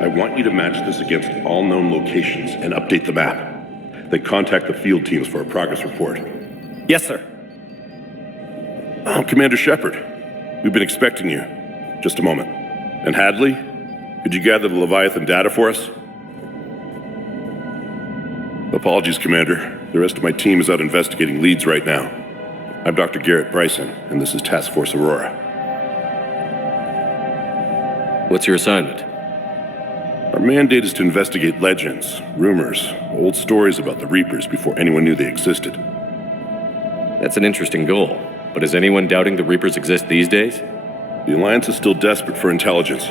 I want you to match this against all known locations and update the map. Then contact the field teams for a progress report. Yes, sir. Commander Shepard, we've been expecting you. Just a moment. And Hadley, could you gather the Leviathan data for us? Apologies, Commander. The rest of my team is out investigating leads right now. I'm Dr. Garrett Bryson, and this is Task Force Aurora. What's your assignment? Our mandate is to investigate legends, rumors, old stories about the Reapers before anyone knew they existed. That's an interesting goal, but is anyone doubting the Reapers exist these days? The Alliance is still desperate for intelligence.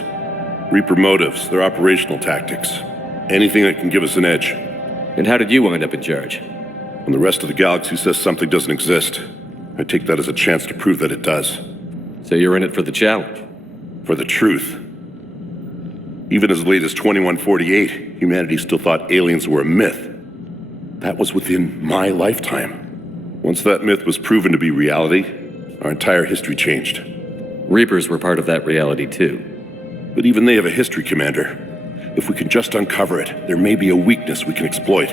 Reaper motives, their operational tactics. Anything that can give us an edge. And how did you wind up in charge? When the rest of the galaxy says something doesn't exist, I take that as a chance to prove that it does. So you're in it for the challenge? For the truth. Even as late as 2148, humanity still thought aliens were a myth. That was within my lifetime. Once that myth was proven to be reality, our entire history changed. Reapers were part of that reality too. But even they have a history, Commander. If we can just uncover it, there may be a weakness we can exploit.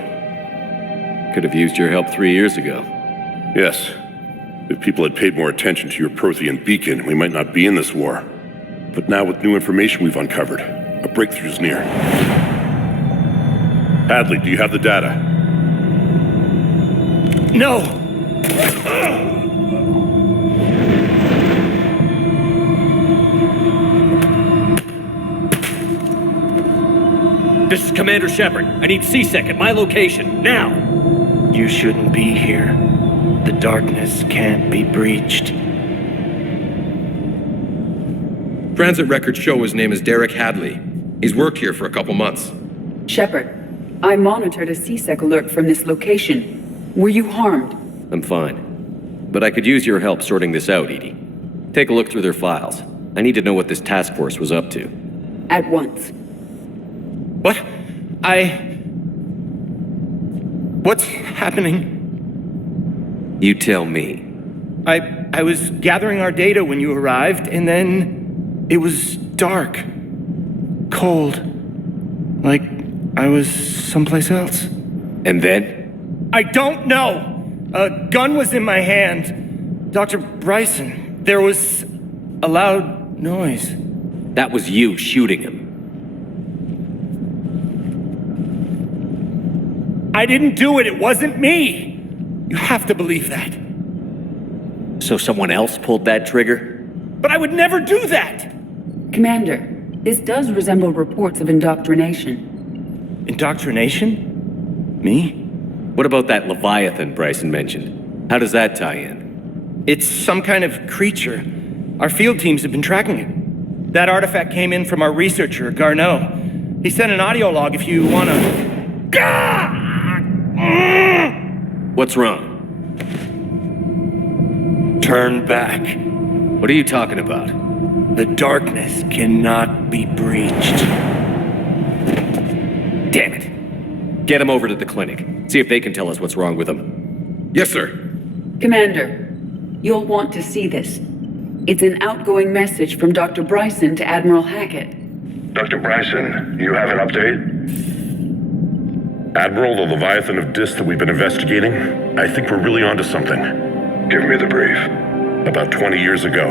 Could have used your help 3 years ago. Yes. If people had paid more attention to your Prothean beacon, we might not be in this war. But now with new information we've uncovered, a breakthrough's near. Hadley, do you have the data? No! This is Commander Shepard. I need C-Sec at my location, now! You shouldn't be here. The darkness can't be breached. Transit records show his name is Derek Hadley. He's worked here for a couple months. Shepard, I monitored a C-Sec alert from this location. Were you harmed? I'm fine. But I could use your help sorting this out, Edie. Take a look through their files. I need to know what this task force was up to. At once. What? What's happening? You tell me. I was gathering our data when you arrived, and then it was dark. Cold. Like I was someplace else. And then? I don't know! A gun was in my hand. Dr. Bryson, there was a loud noise. That was you shooting him. I didn't do it, it wasn't me! You have to believe that. So someone else pulled that trigger? But I would never do that! Commander, this does resemble reports of indoctrination. Indoctrination? Me? What about that Leviathan Bryson mentioned? How does that tie in? It's some kind of creature. Our field teams have been tracking it. That artifact came in from our researcher, Garneau. He sent an audio log if you wanna... What's wrong? Turn back. What are you talking about? The darkness cannot be breached. Damn it. Get him over to the clinic. See if they can tell us what's wrong with him. Yes, sir. Commander, you'll want to see this. It's an outgoing message from Dr. Bryson to Admiral Hackett. Dr. Bryson, you have an update? Admiral, the Leviathan of Dis that we've been investigating, I think we're really onto something. Give me the brief. About 20 years ago,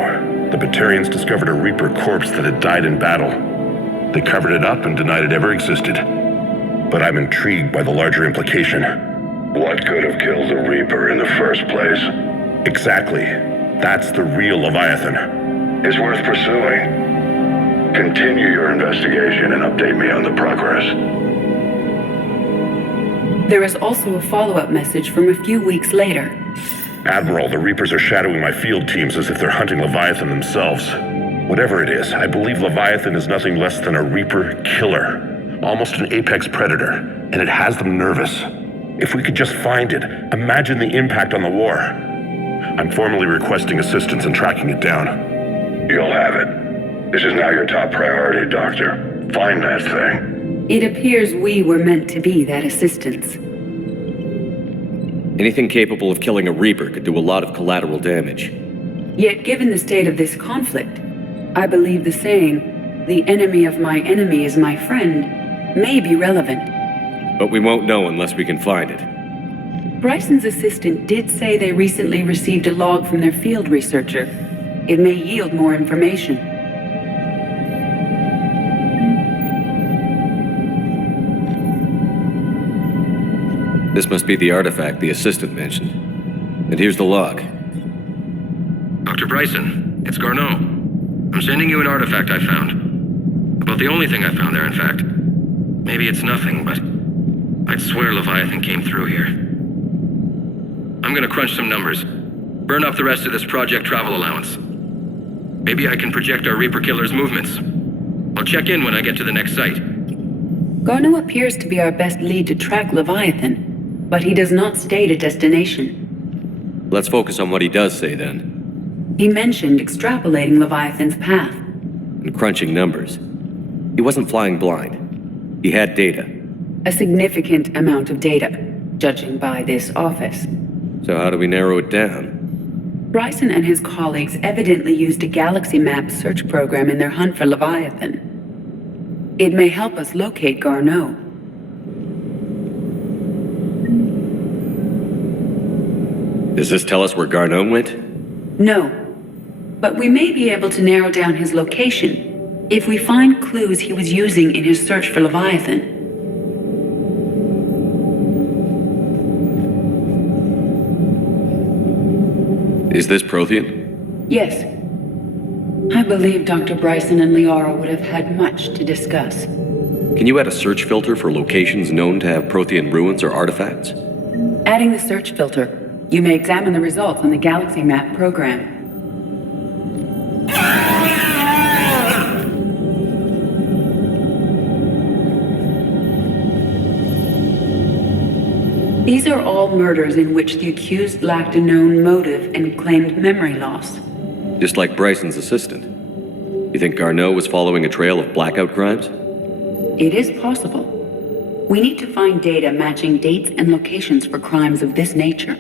the Batarians discovered a Reaper corpse that had died in battle. They covered it up and denied it ever existed. But I'm intrigued by the larger implication. What could have killed the Reaper in the first place? Exactly. That's the real Leviathan. It's worth pursuing. Continue your investigation and update me on the progress. There is also a follow-up message from a few weeks later. Admiral, the Reapers are shadowing my field teams as if they're hunting Leviathan themselves. Whatever it is, I believe Leviathan is nothing less than a Reaper killer. Almost an apex predator, and it has them nervous. If we could just find it, imagine the impact on the war. I'm formally requesting assistance in tracking it down. You'll have it. This is now your top priority, Doctor. Find that thing. It appears we were meant to be that assistance. Anything capable of killing a Reaper could do a lot of collateral damage. Yet given the state of this conflict, I believe the saying, "The enemy of my enemy is my friend," may be relevant. But we won't know unless we can find it. Bryson's assistant did say they recently received a log from their field researcher. It may yield more information. This must be the artifact the assistant mentioned. And here's the log. Dr. Bryson, it's Garneau. I'm sending you an artifact I found. About the only thing I found there, in fact. Maybe it's nothing, but I'd swear Leviathan came through here. I'm gonna crunch some numbers. Burn up the rest of this project travel allowance. Maybe I can project our Reaper killer's movements. I'll check in when I get to the next site. Garneau appears to be our best lead to track Leviathan, but he does not state a destination. Let's focus on what he does say then. He mentioned extrapolating Leviathan's path. And crunching numbers. He wasn't flying blind. He had data. A significant amount of data, judging by this office. So how do we narrow it down? Bryson and his colleagues evidently used a galaxy map search program in their hunt for Leviathan. It may help us locate Garneau. Does this tell us where Garneau went? No, but we may be able to narrow down his location if we find clues he was using in his search for Leviathan. Is this Prothean? Yes. I believe Dr. Bryson and Liara would have had much to discuss. Can you add a search filter for locations known to have Prothean ruins or artifacts? Adding the search filter, you may examine the results on the Galaxy Map program. These are all murders in which the accused lacked a known motive and claimed memory loss. Just like Bryson's assistant. You think Garneau was following a trail of blackout crimes? It is possible. We need to find data matching dates and locations for crimes of this nature.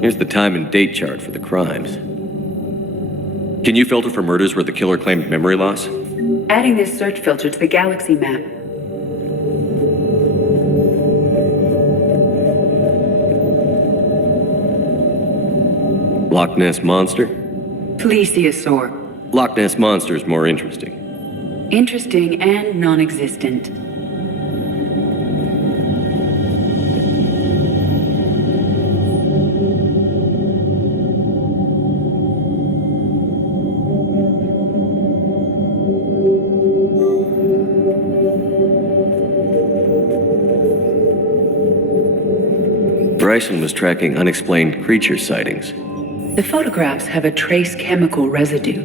Here's the time and date chart for the crimes. Can you filter for murders where the killer claimed memory loss? Adding this search filter to the Galaxy Map. Loch Ness Monster? Plesiosaur. Loch Ness Monster is more interesting. Interesting and non-existent. Bryson was tracking unexplained creature sightings. The photographs have a trace chemical residue.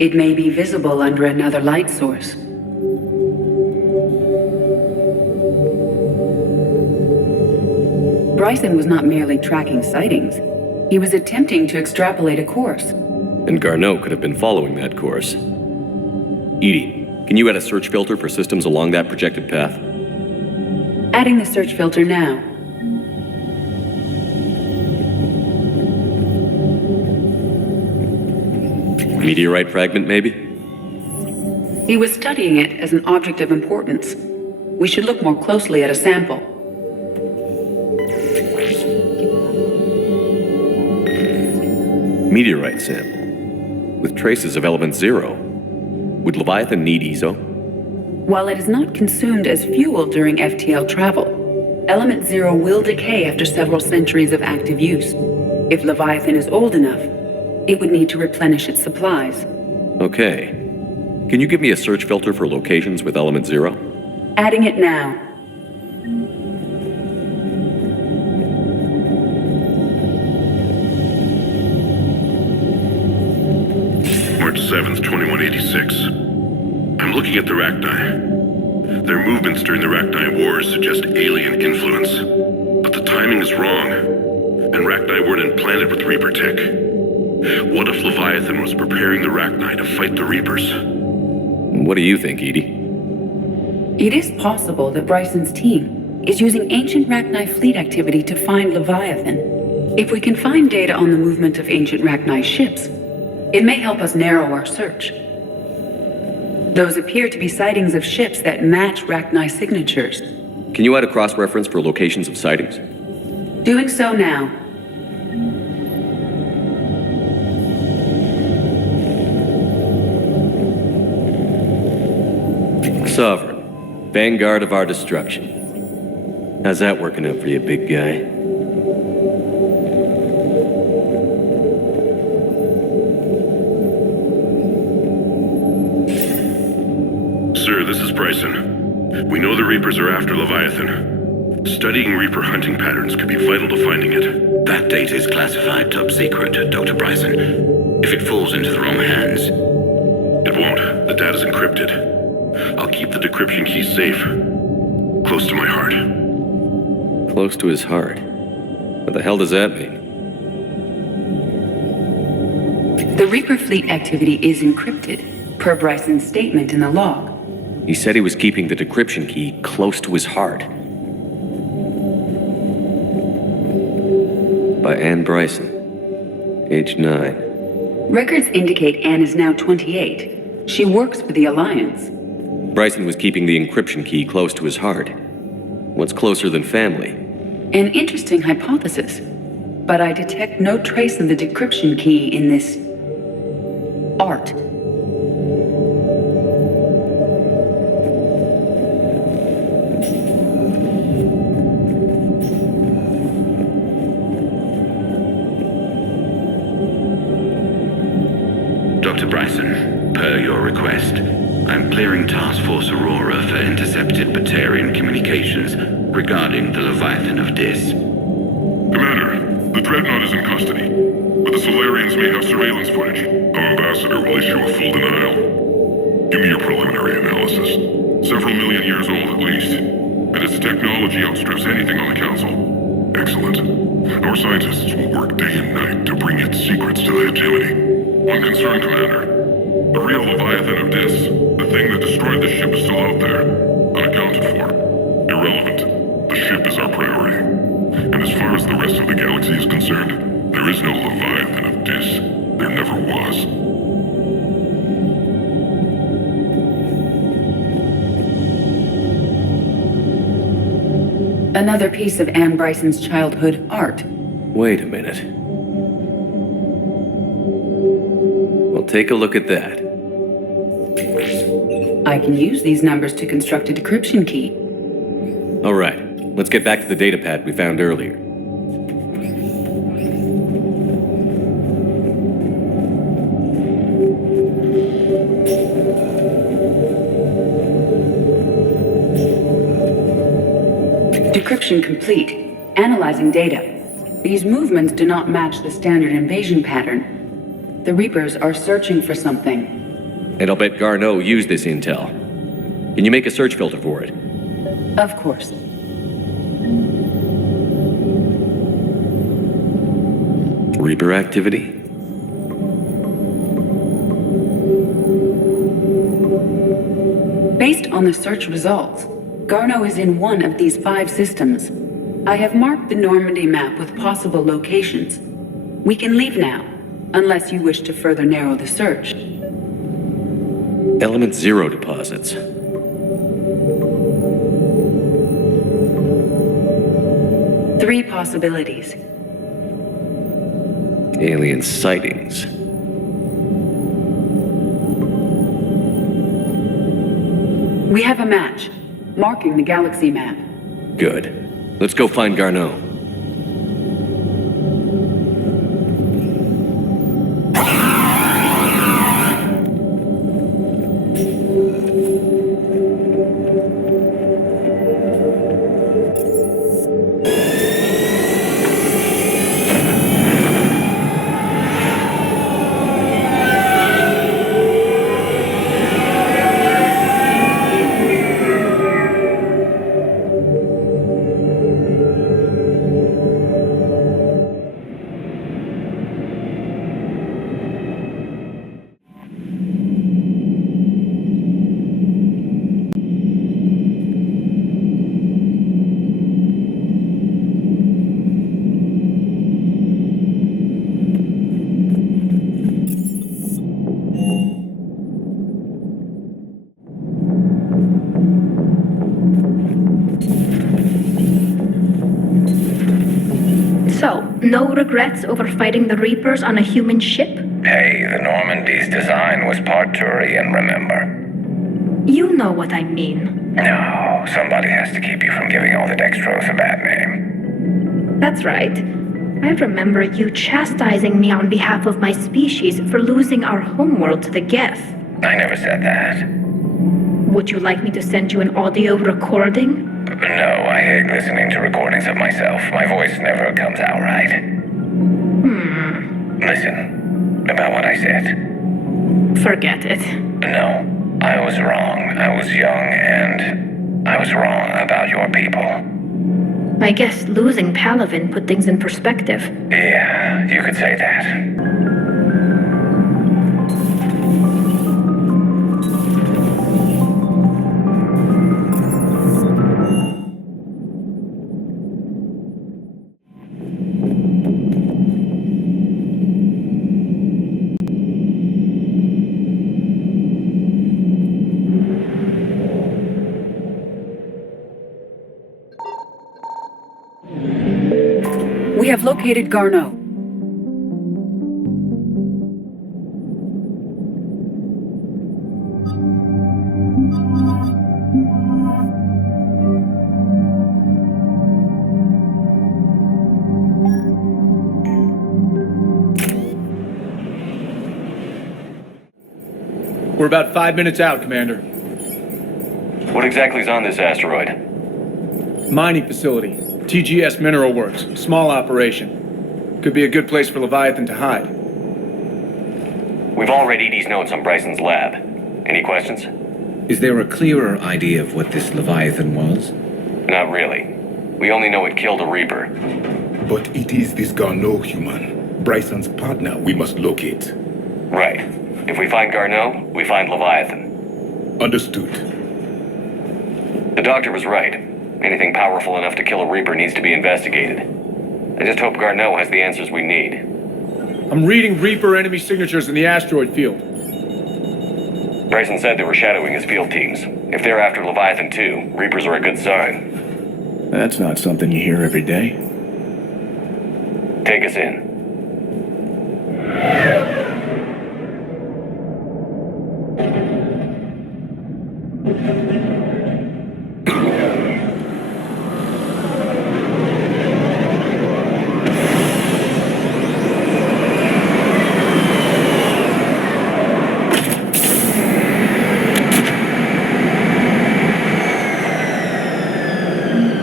It may be visible under another light source. Bryson was not merely tracking sightings. He was attempting to extrapolate a course. And Garneau could have been following that course. Edie, can you add a search filter for systems along that projected path? Adding the search filter now. Meteorite fragment, maybe? He was studying it as an object of importance. We should look more closely at a sample. Meteorite sample. With traces of element 0. Would Leviathan need ESO? While it is not consumed as fuel during FTL travel, element 0 will decay after several centuries of active use. If Leviathan is old enough, It would need to replenish its supplies. Okay. Can you give me a search filter for locations with element 0? Adding it now. March 7th, 2186. I'm looking at the Rachni. Their movements during the Rachni Wars suggest alien influence. But the timing is wrong. And Rachni weren't implanted with Reaper tech. What if Leviathan was preparing the Rachni to fight the Reapers? What do you think, Edie? It is possible that Bryson's team is using ancient Rachni fleet activity to find Leviathan. If we can find data on the movement of ancient Rachni ships, it may help us narrow our search. Those appear to be sightings of ships that match Rachni signatures. Can you add a cross-reference for locations of sightings? Doing so now. Sovereign, vanguard of our destruction. How's that working out for you, big guy? Sir, this is Bryson. We know the Reapers are after Leviathan. Studying Reaper hunting patterns could be vital to finding it. That data is classified top secret, Dr. Bryson. If it falls into the wrong hands... It won't. The data's encrypted. I'll keep the decryption key safe. Close to my heart. Close to his heart. What the hell does that mean? The Reaper fleet activity is encrypted, per Bryson's statement in the log. He said he was keeping the decryption key close to his heart. By Anne Bryson, age 9. Records indicate Anne is now 28. She works for the Alliance. Bryson was keeping the encryption key close to his heart. What's closer than family? An interesting hypothesis, but I detect no trace of the decryption key in this... art. Dr. Bryson, per your request, I'm clearing Task Force Aurora for intercepted Batarian communications regarding the Leviathan of Dis. Commander, the Dreadnought is in custody, but the Solarians may have surveillance footage. Our ambassador will issue a full denial. Give me your preliminary analysis. Several million years old at least, and its technology outstrips anything on the Council. Excellent. Our scientists will work day and night to bring its secrets to the hegemony. One concern, Commander. The real Leviathan of Dis, the thing that destroyed the ship, is still out there, unaccounted for. Irrelevant. The ship is our priority. And as far as the rest of the galaxy is concerned, there is no Leviathan of Dis. There never was. Another piece of Anne Bryson's childhood art. Wait a minute. Well, take a look at that. I can use these numbers to construct a decryption key. All right, let's get back to the data pad we found earlier. Decryption complete. Analyzing data. These movements do not match the standard invasion pattern. The Reapers are searching for something. And I'll bet Garneau used this intel. Can you make a search filter for it? Of course. Reaper activity? Based on the search results, Garneau is in one of these 5 systems. I have marked the Normandy map with possible locations. We can leave now, unless you wish to further narrow the search. Element 0 deposits. Three possibilities. Alien sightings. We have a match, marking the galaxy map. Good. Let's go find Garneau. No regrets over fighting the Reapers on a human ship? Hey, the Normandy's design was part Turian, remember? You know what I mean. No, somebody has to keep you from giving all the Dextros a bad name. That's right. I remember you chastising me on behalf of my species for losing our homeworld to the Geth. I never said that. Would you like me to send you an audio recording? No, I hate listening to recordings of myself. My voice never comes out right. Listen, about what I said. Forget it. No, I was wrong. I was young, and I was wrong about your people. I guess losing Palavin put things in perspective. Yeah, you could say that. We have located Garneau. We're about 5 minutes out, Commander. What exactly is on this asteroid? Mining facility. TGS Mineral Works. Small operation. Could be a good place for Leviathan to hide. We've all read Edie's notes on Bryson's lab. Any questions? Is there a clearer idea of what this Leviathan was? Not really. We only know it killed a Reaper. But it is this Garneau human, Bryson's partner, we must locate. Right. If we find Garneau, we find Leviathan. Understood. The doctor was right. Anything powerful enough to kill a Reaper needs to be investigated. I just hope Garneau has the answers we need. I'm reading Reaper enemy signatures in the asteroid field. Bryson said they were shadowing his field teams. If they're after Leviathan too, Reapers are a good sign. That's not something you hear every day. Take us in.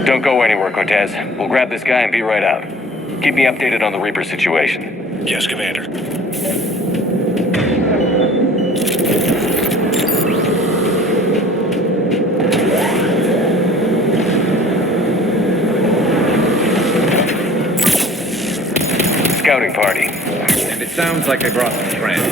Don't go anywhere, Cortez. We'll grab this guy and be right out. Keep me updated on the Reaper situation. Yes, Commander. Scouting party. And it sounds like they brought some friends.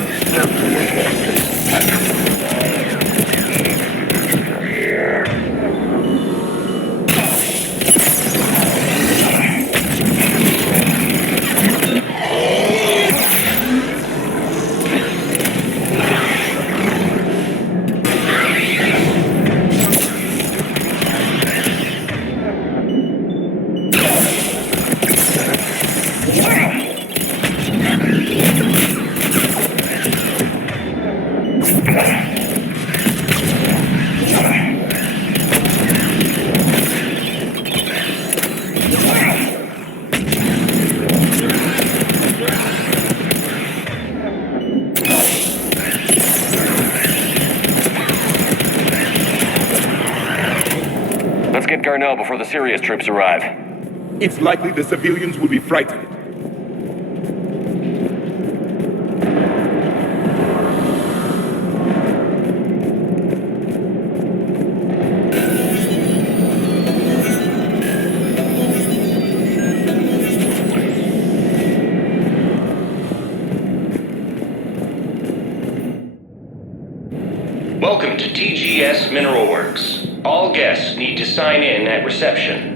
Let's get Garneau before the serious troops arrive. It's likely the civilians will be frightened. Welcome to TGS Mineral Works. All guests need to sign in at reception.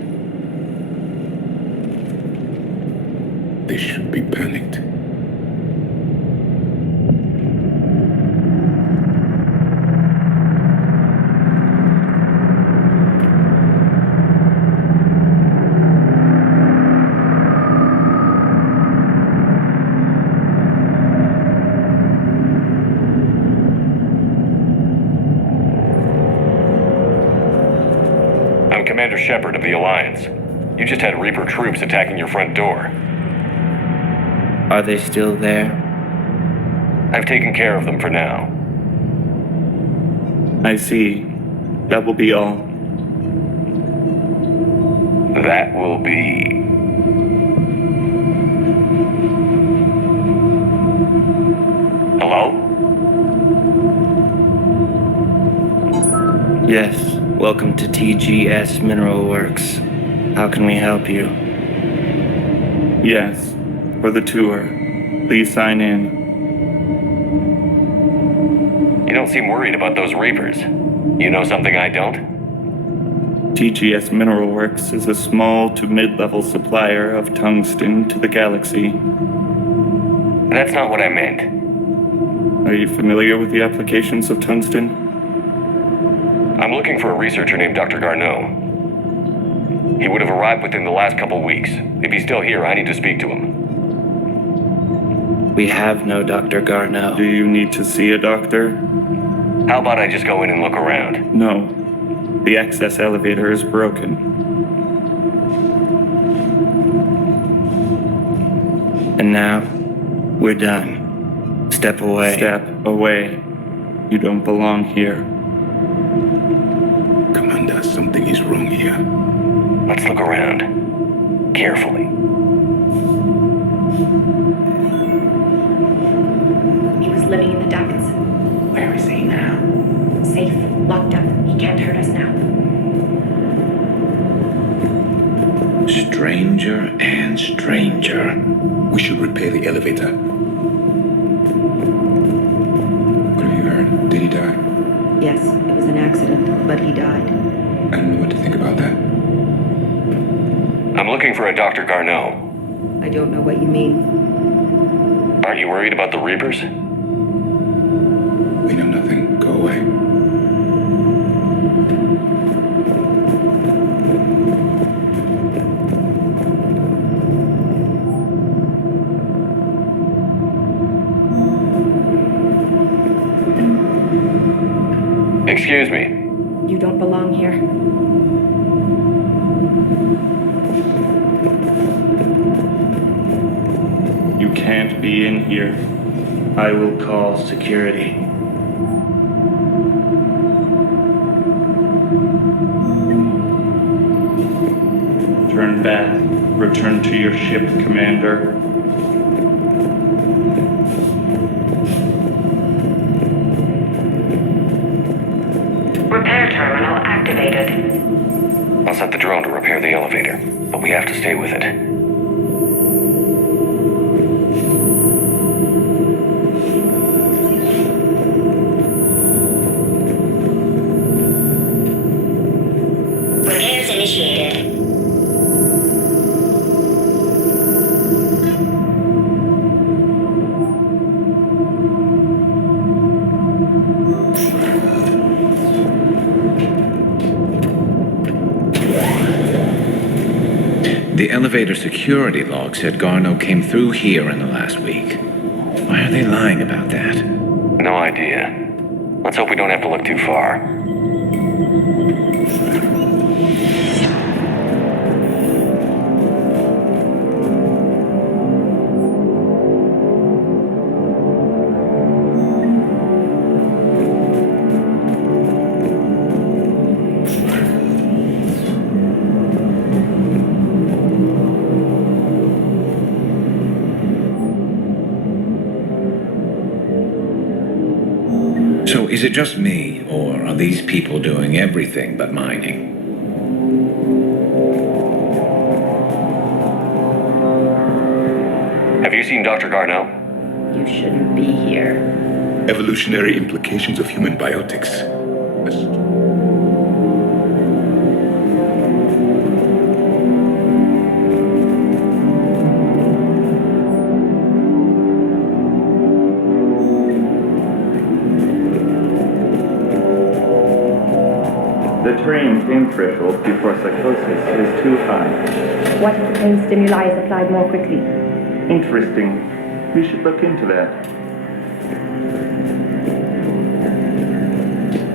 They should be panicked. Commander Shepard of the Alliance. You just had Reaper troops attacking your front door. Are they still there? I've taken care of them for now. I see. That will be all. That will be... Hello? Yes, welcome to TGS Mineral Works. How can we help you? Yes, for the tour. Please sign in. You don't seem worried about those Reapers. You know something I don't? TGS Mineral Works is a small to mid-level supplier of tungsten to the galaxy. That's not what I meant. Are you familiar with the applications of tungsten? I'm looking for a researcher named Dr. Garneau. He would have arrived within the last couple weeks. If he's still here, I need to speak to him. We have no Dr. Garneau. Do you need to see a doctor? How about I just go in and look around? No. The access elevator is broken. And now, we're done. Step away. Step away. You don't belong here. Commander, something is wrong here. Let's look around. Carefully. He was living in the ducts. Where is he now? Safe, locked up. He can't hurt us now. Stranger and stranger. We should repair the elevator. What have you heard? Did he die? Yes, it was an accident, but he died. I don't know what to think about that. I'm looking for a Dr. Garneau. I don't know what you mean. Aren't you worried about the Reapers? We know nothing. Go away. Excuse me. You don't belong here. You can't be in here. I will call security. Turn back. Return to your ship, Commander. Repair terminal activated. I'll set the drone to repair the elevator, but we have to stay with it. Repairs initiated. The elevator security log said Garneau came through here in the last week. Why are they lying about that? No idea. Let's hope we don't have to look too far. So is it just me, or are these people doing everything but mining? Have you seen Dr. Garneau? You shouldn't be here. Evolutionary implications of human biotics. The brain pain threshold before psychosis is too high. What if the pain stimuli is applied more quickly? Interesting. We should look into that.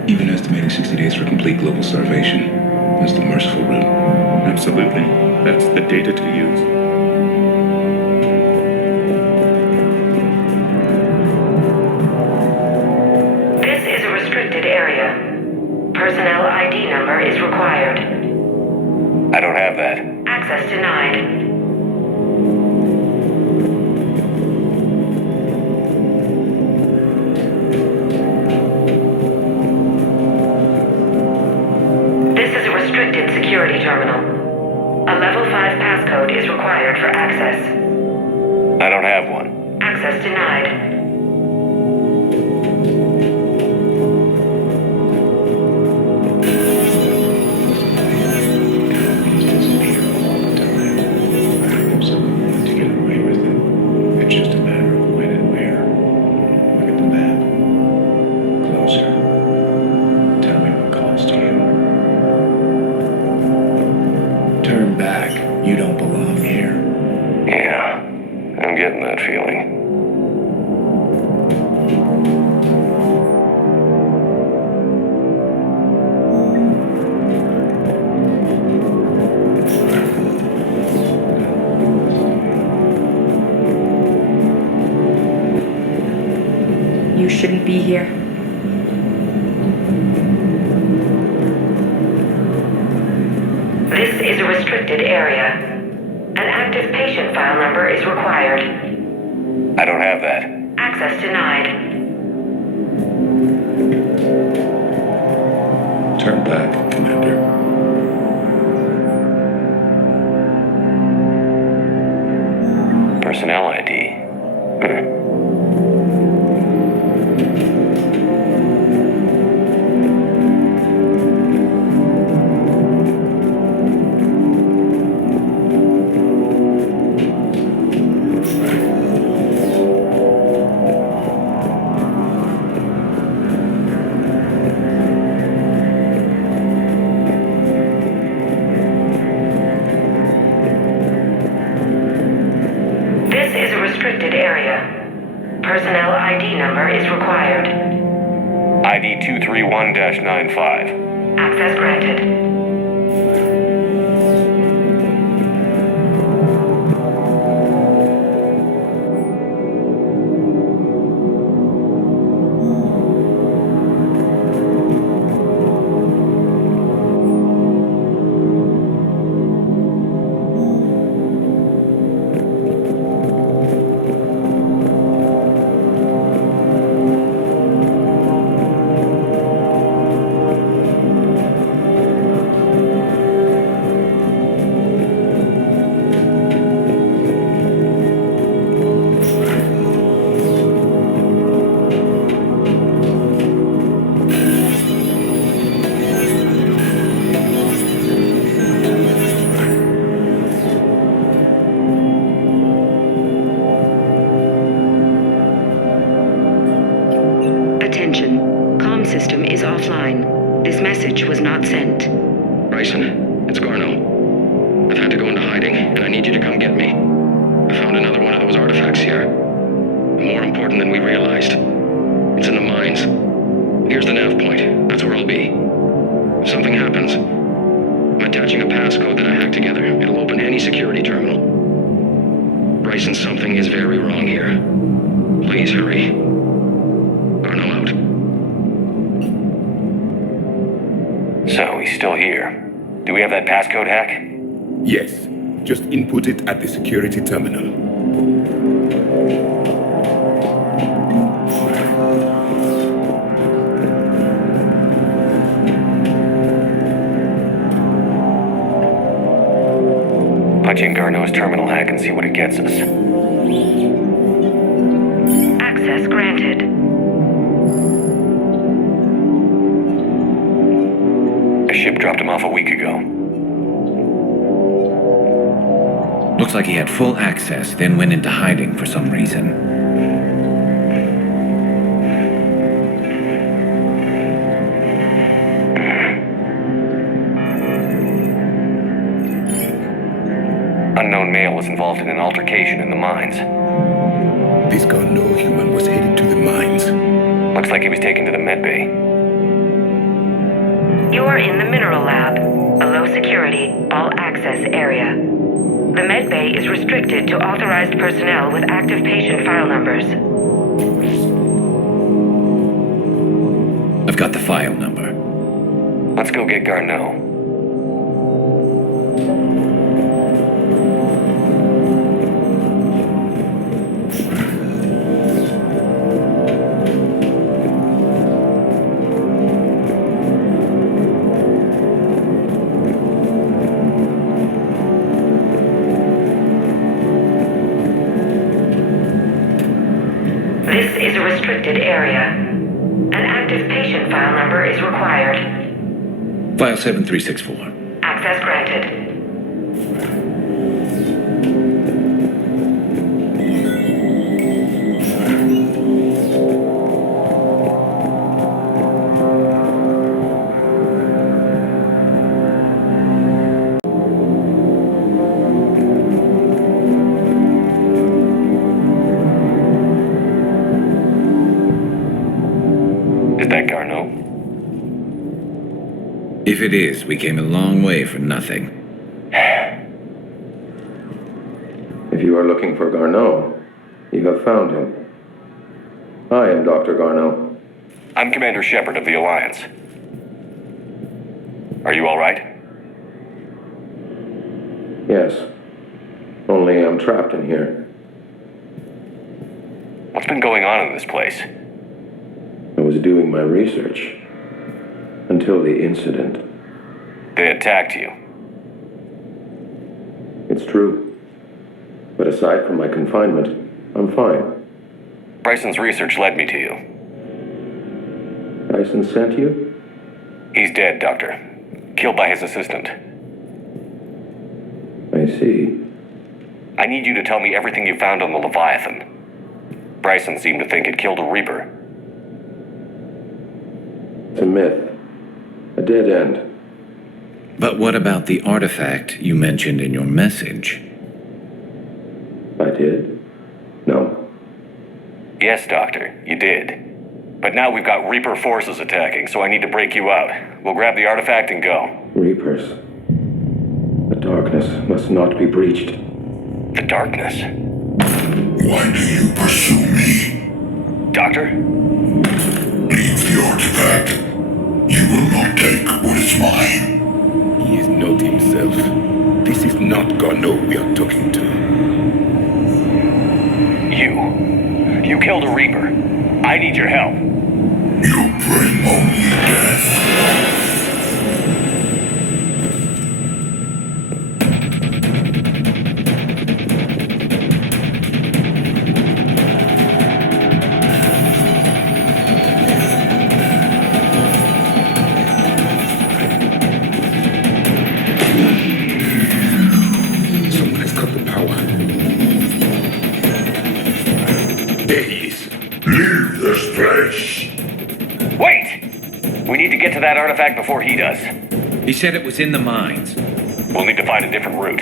Even estimating 60 days for complete global starvation. That's the merciful route. Absolutely. That's the data to use. This is a restricted area. Personnel ID number is required. I don't have that. Access denied. This is a restricted security terminal. A level 5 passcode is required for access. I don't have one. Access denied. To get away with it, it's just a matter of when and where. Look at the map. Closer. Tell me what calls to you. Turn back. You don't belong here. Yeah, I'm getting that feeling. You shouldn't be here. This is a restricted area. An active patient file number is required. I don't have that. Access denied. Turn back, Commander. Personnel ID. This is a restricted area. Personnel ID number is required. ID 231-95. Access granted. Attention. Comm system is offline. This message was not sent. Bryson, it's Garno. I've had to go into hiding, and I need you to come get me. I found another one of those artifacts here. More important than we realized. It's in the mines. Here's the nav point. That's where I'll be. If something happens, I'm attaching a passcode that I hacked together. It'll open any security terminal. Bryson, something is very wrong here. Please hurry. Garno out. So, he's still here. Do we have that passcode hack? Yes. Just input it at the security terminal. Punch in Garneau's terminal hack and see what it gets us. Access granted. A ship dropped him off a week ago. Looks like he had full access, then went into hiding for some reason. Unknown male was involved in an altercation in the mines. This Garneau human was headed to the mines. Looks like he was taken to the med bay. You are in the mineral lab. A low security, all access area. The med bay is restricted to authorized personnel with active patient file numbers. I've got the file number. Let's go get Garneau. This is a restricted area. An active patient file number is required. File 7364. Access granted. Is that Garneau? If it is, we came a long way for nothing. If you are looking for Garneau, you have found him. I am Dr. Garneau. I'm Commander Shepard of the Alliance. Are you all right? Yes. Only I'm trapped in here. What's been going on in this place? I was doing my research. Until the incident. They attacked you. It's true. But aside from my confinement, I'm fine. Bryson's research led me to you. Bryson sent you? He's dead, Doctor. Killed by his assistant. I see. I need you to tell me everything you found on the Leviathan. Bryson seemed to think it killed a Reaper. It's a myth. A dead end. But what about the artifact you mentioned in your message? I did? No. Yes, Doctor, you did. But now we've got Reaper forces attacking, so I need to break you out. We'll grab the artifact and go. Reapers. The darkness must not be breached. The darkness? Why do you pursue me? Doctor? Leave the artifact. You will not take what is mine. He is not himself. This is not Garneau we are talking to. You killed a Reaper. I need your help. You bring only death. Someone has cut the power. There he is. Leave this place. Wait! We need to get to that artifact before he does. He said it was in the mines. We'll need to find a different route.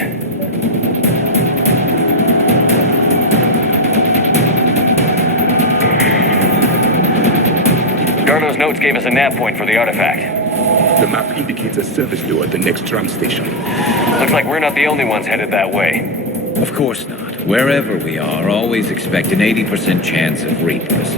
Garneau's notes gave us a nav point for the artifact. The map indicates a service door at the next tram station. Looks like we're not the only ones headed that way. Of course not. Wherever we are, always expect an 80% chance of Reapers.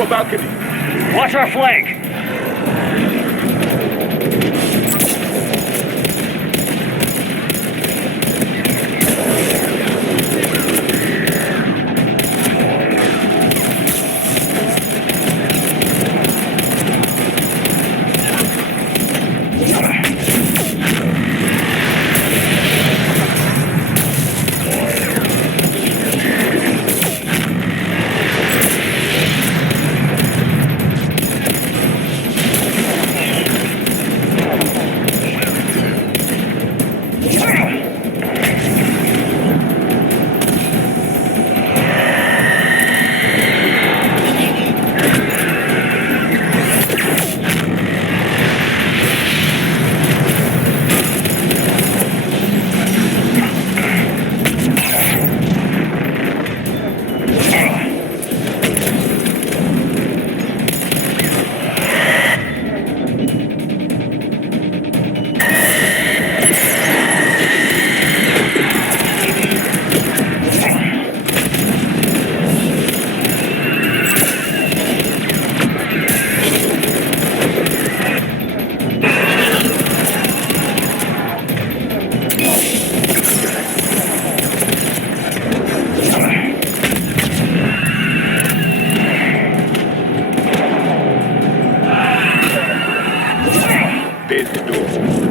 upper balcony. Watch our flank!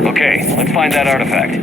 Okay, let's find that artifact.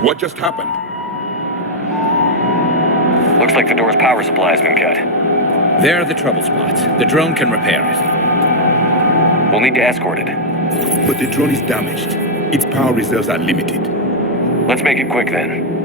What just happened? Looks like the door's power supply has been cut. There are the trouble spots. The drone can repair it. We'll need to escort it. But the drone is damaged. Its power reserves are limited. Let's make it quick then.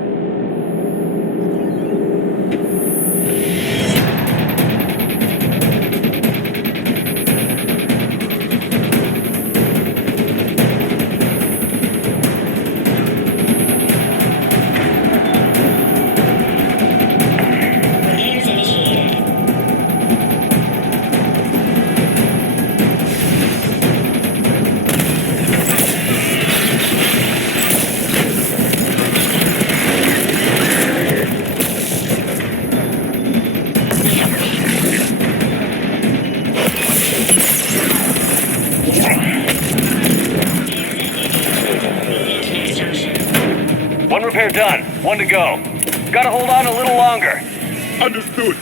One repair done. One to go. Gotta hold on a little longer. Understood.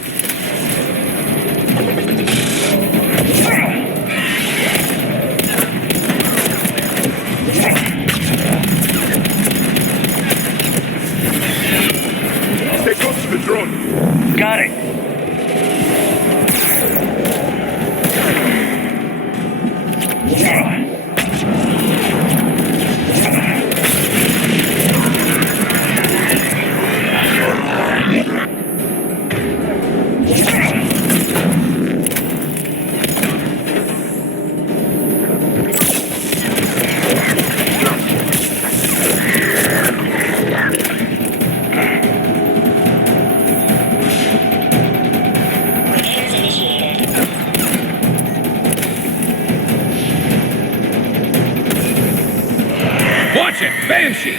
Stay close to the drone. Got it. Watch it! Banshee!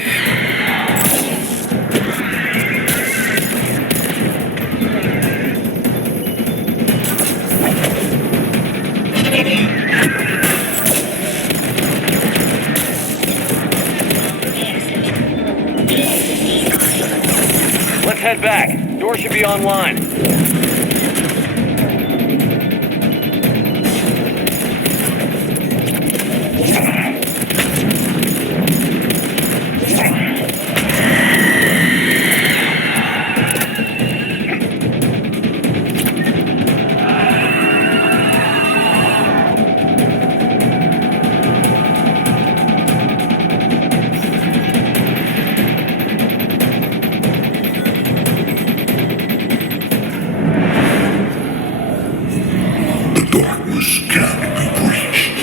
Let's head back. Door should be online. Darkness can't be breached.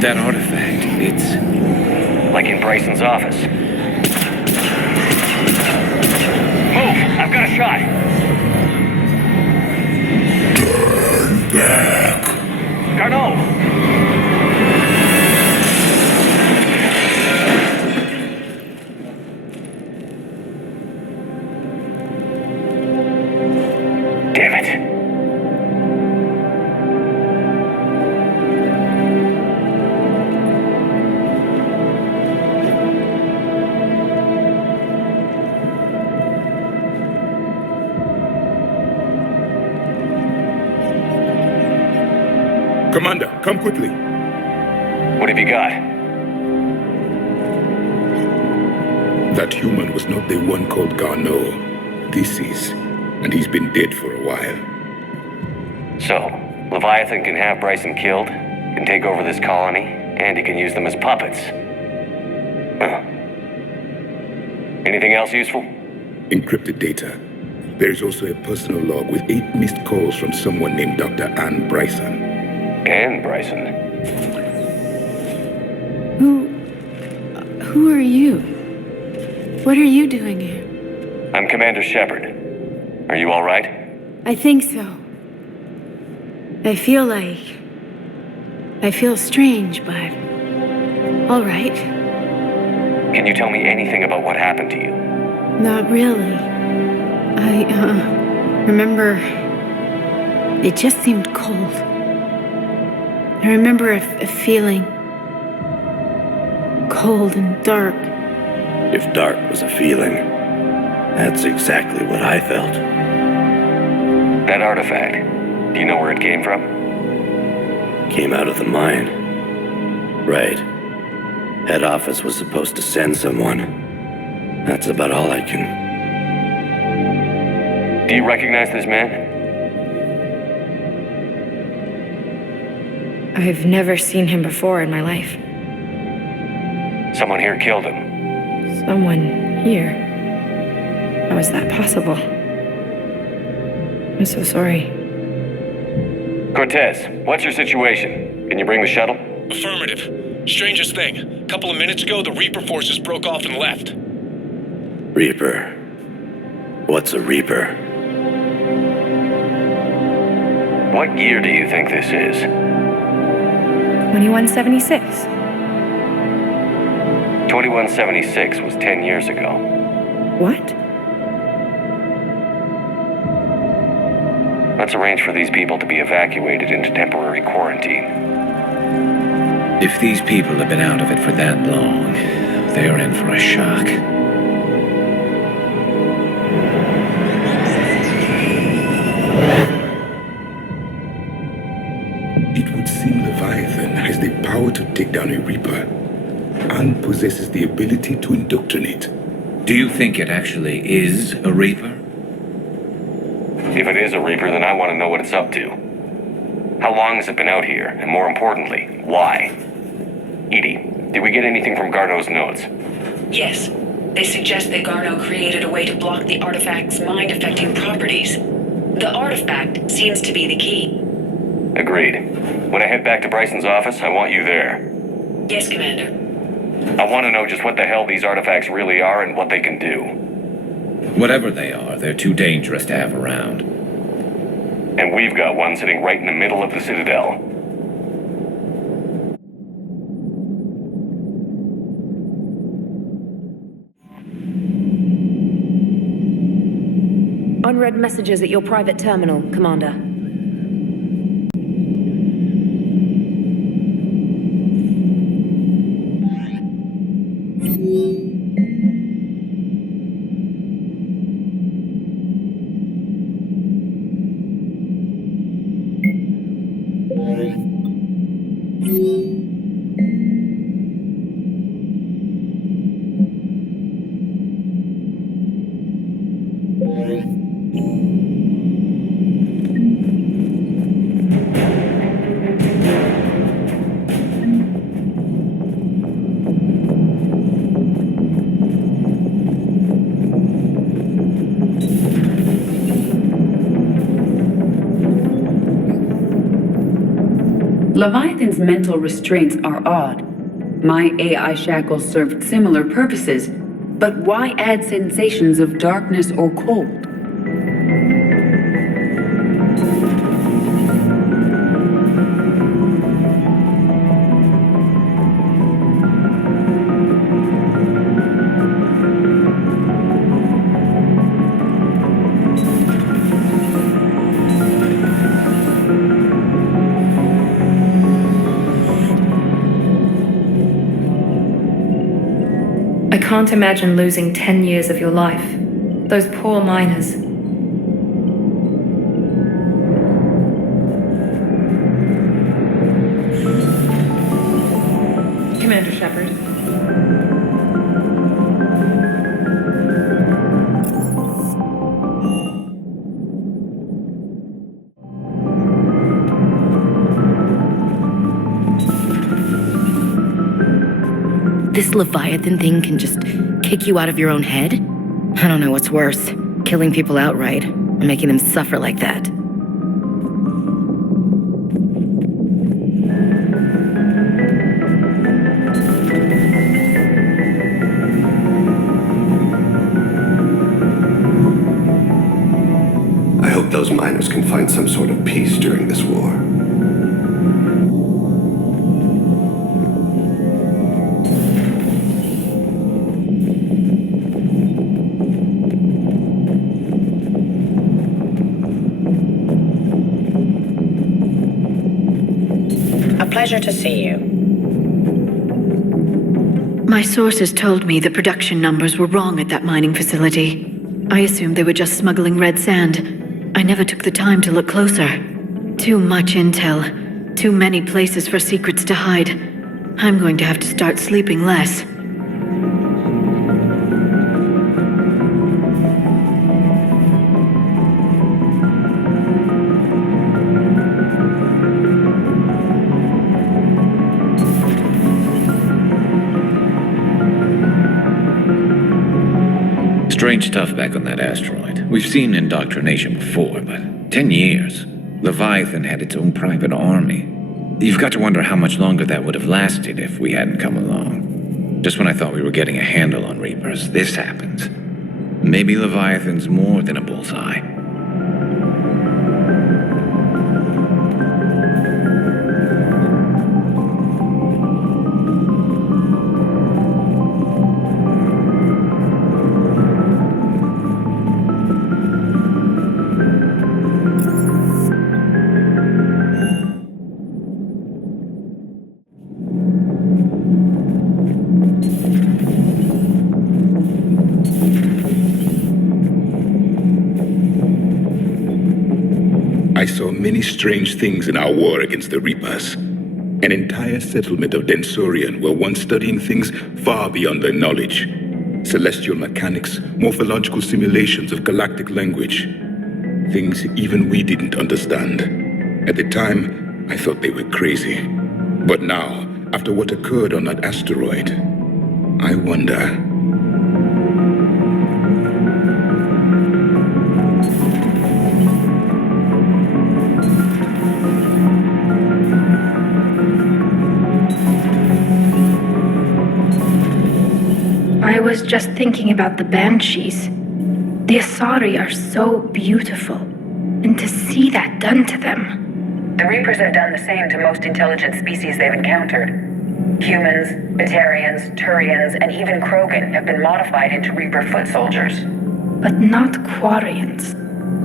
That artifact, it's... Like in Bryson's office. Move! I've got a shot! Turn back. Garneau! Damn it. Commander, come quickly. What have you got? That human was not the one called Garneau. This is, and he's been dead for a while. So, Leviathan can have Bryson killed, can take over this colony, and he can use them as puppets. Huh. Anything else useful? Encrypted data. There is also a personal log with 8 missed calls from someone named Dr. Anne Bryson. Anne Bryson? Who are you? What are you doing here? I'm Commander Shepard. Are you all right? I think so. I feel strange, but all right. Can you tell me anything about what happened to you? Not really. I remember it just seemed cold. I remember a feeling cold and dark. If dark was a feeling, that's exactly what I felt. That artifact, do you know where it came from? Came out of the mine. Right. Head office was supposed to send someone. That's about all I can... Do you recognize this man? I've never seen him before in my life. Someone here killed him. Someone here? How is that possible? I'm so sorry. Cortez, what's your situation? Can you bring the shuttle? Affirmative. Strangest thing. A couple of minutes ago, the Reaper forces broke off and left. Reaper. What's a Reaper? What year do you think this is? 2176. 2176 was 10 years ago. What? Let's arrange for these people to be evacuated into temporary quarantine. If these people have been out of it for that long, they're in for a shock. It would seem Leviathan has the power to take down a Reaper, and possesses the ability to indoctrinate. Do you think it actually is a Reaper? If it is a Reaper, then I want to know what it's up to. How long has it been out here? And more importantly, why? Edie, did we get anything from Garneau's notes? Yes. They suggest that Garneau created a way to block the artifact's mind-affecting properties. The artifact seems to be the key. Agreed. When I head back to Bryson's office, I want you there. Yes, Commander. I want to know just what the hell these artifacts really are and what they can do. Whatever they are, they're too dangerous to have around. And we've got one sitting right in the middle of the Citadel. Unread messages at your private terminal, Commander. Leviathan's mental restraints are odd. My AI shackles served similar purposes, but why add sensations of darkness or cold? I can't imagine losing 10 years of your life. Those poor miners. Commander Shepard. This Leviathan thing can just kick you out of your own head? I don't know what's worse, killing people outright, or making them suffer like that. I hope those miners can find some sort of peace during this war. Pleasure to see you. My sources told me the production numbers were wrong at that mining facility. I assumed they were just smuggling red sand. I never took the time to look closer. Too much intel. Too many places for secrets to hide. I'm going to have to start sleeping less. Strange stuff back on that asteroid. We've seen indoctrination before, but 10 years. Leviathan had its own private army. You've got to wonder how much longer that would have lasted if we hadn't come along. Just when I thought we were getting a handle on Reapers, this happens. Maybe Leviathan's more than a bullseye. I saw many strange things in our war against the Reapers. An entire settlement of Densorian were once studying things far beyond their knowledge. Celestial mechanics, morphological simulations of galactic language. Things even we didn't understand. At the time, I thought they were crazy. But now, after what occurred on that asteroid, I wonder... I was just thinking about the Banshees. The Asari are so beautiful. And to see that done to them. The Reapers have done the same to most intelligent species they've encountered. Humans, Batarians, Turians, and even Krogan have been modified into Reaper foot soldiers. But not Quarians.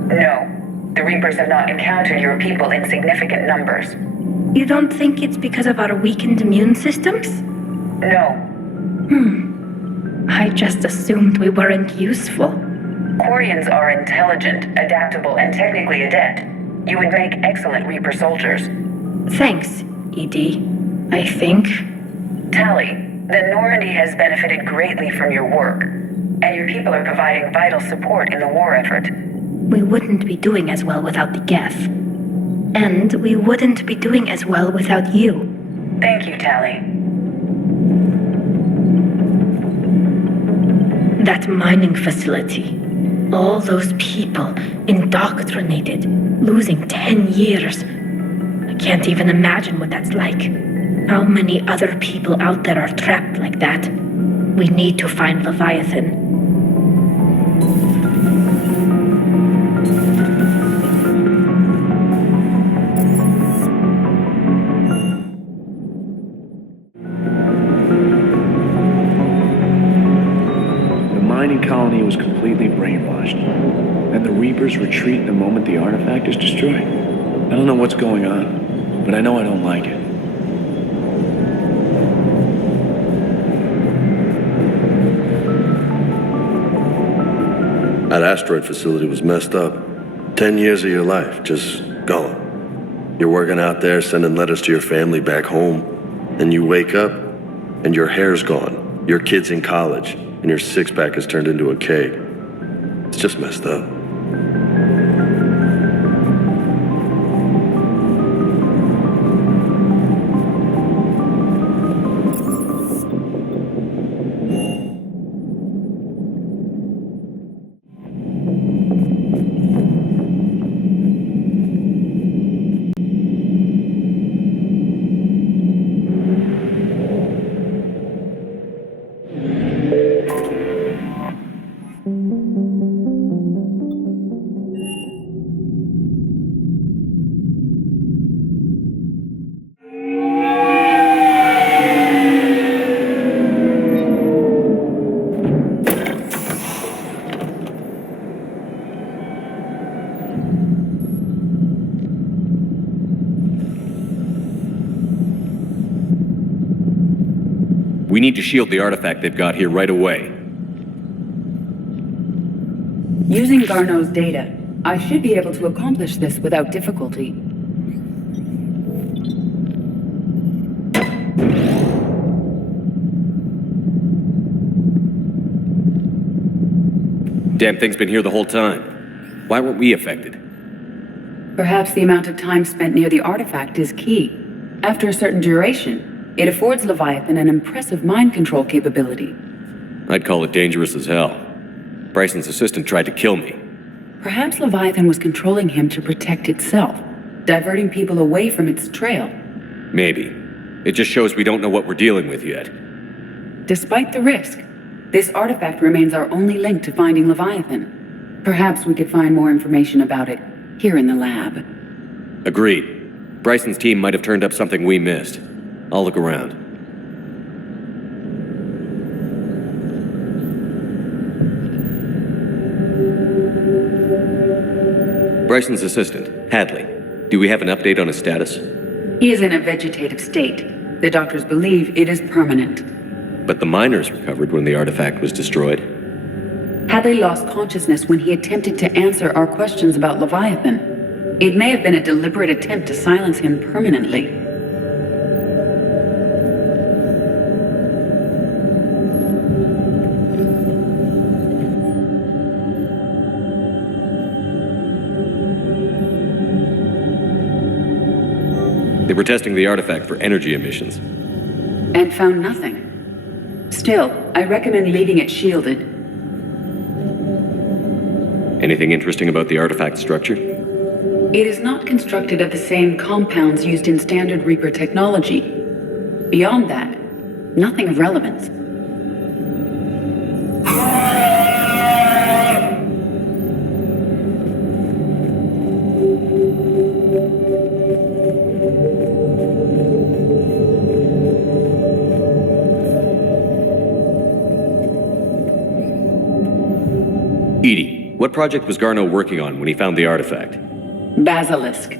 No, the Reapers have not encountered your people in significant numbers. You don't think it's because of our weakened immune systems? No. I just assumed we weren't useful. Quarians are intelligent, adaptable, and technically adept. You would make excellent Reaper soldiers. Thanks, ED. I think. Tally, the Normandy has benefited greatly from your work, and your people are providing vital support in the war effort. We wouldn't be doing as well without the Geth. And we wouldn't be doing as well without you. Thank you, Tally. That mining facility. All those people indoctrinated, losing 10 years. I can't even imagine what that's like. How many other people out there are trapped like that? We need to find Leviathan. The mining colony was completely brainwashed. And the Reapers retreat the moment the artifact is destroyed. I don't know what's going on, but I know I don't like it. That asteroid facility was messed up. 10 years of your life, just gone. You're working out there, sending letters to your family back home, and you wake up, and your hair's gone. Your kid's in college, and your six-pack has turned into a cake. It's just messed up. We need to shield the artifact they've got here right away. Using Garneau's data, I should be able to accomplish this without difficulty. Damn thing's been here the whole time. Why weren't we affected? Perhaps the amount of time spent near the artifact is key. After a certain duration, it affords Leviathan an impressive mind control capability. I'd call it dangerous as hell. Bryson's assistant tried to kill me. Perhaps Leviathan was controlling him to protect itself, diverting people away from its trail. Maybe. It just shows we don't know what we're dealing with yet. Despite the risk, this artifact remains our only link to finding Leviathan. Perhaps we could find more information about it here in the lab. Agreed. Bryson's team might have turned up something we missed. I'll look around. Bryson's assistant, Hadley. Do we have an update on his status? He is in a vegetative state. The doctors believe it is permanent. But the miners recovered when the artifact was destroyed. Hadley lost consciousness when he attempted to answer our questions about Leviathan. It may have been a deliberate attempt to silence him permanently. They were testing the artifact for energy emissions. And found nothing. Still, I recommend leaving it shielded. Anything interesting about the artifact structure? It is not constructed of the same compounds used in standard Reaper technology. Beyond that, nothing of relevance. Edie, what project was Garneau working on when he found the artifact? Basilisk.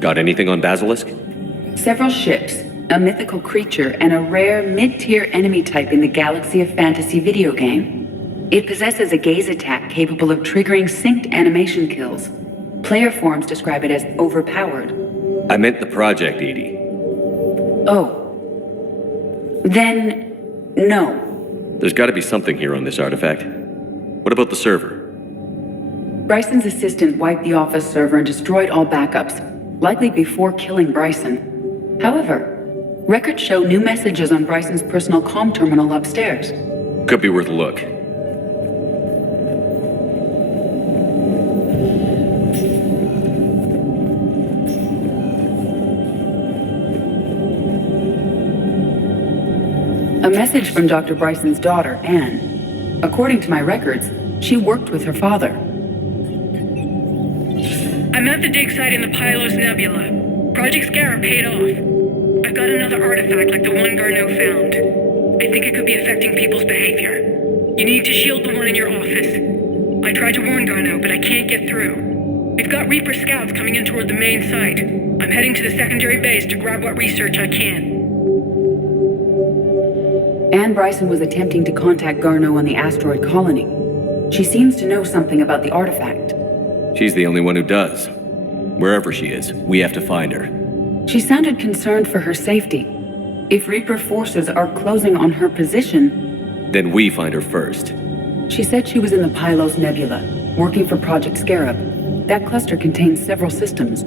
Got anything on Basilisk? Several ships, a mythical creature, and a rare mid-tier enemy type in the Galaxy of Fantasy video game. It possesses a gaze attack capable of triggering synced animation kills. Player forums describe it as overpowered. I meant the project, Edie. Oh. Then, no. There's got to be something here on this artifact. What about the server? Bryson's assistant wiped the office server and destroyed all backups, likely before killing Bryson. However, records show new messages on Bryson's personal comm terminal upstairs. Could be worth a look. A message from Dr. Bryson's daughter, Anne. According to my records, she worked with her father. I'm at the dig site in the Pylos Nebula. Project Scarab paid off. I've got another artifact like the one Garneau found. I think it could be affecting people's behavior. You need to shield the one in your office. I tried to warn Garneau, but I can't get through. We've got Reaper scouts coming in toward the main site. I'm heading to the secondary base to grab what research I can. Anne Bryson was attempting to contact Garneau on the asteroid colony. She seems to know something about the artifact. She's the only one who does. Wherever she is, we have to find her. She sounded concerned for her safety. If Reaper forces are closing on her position... Then we find her first. She said she was in the Pylos Nebula, working for Project Scarab. That cluster contains several systems.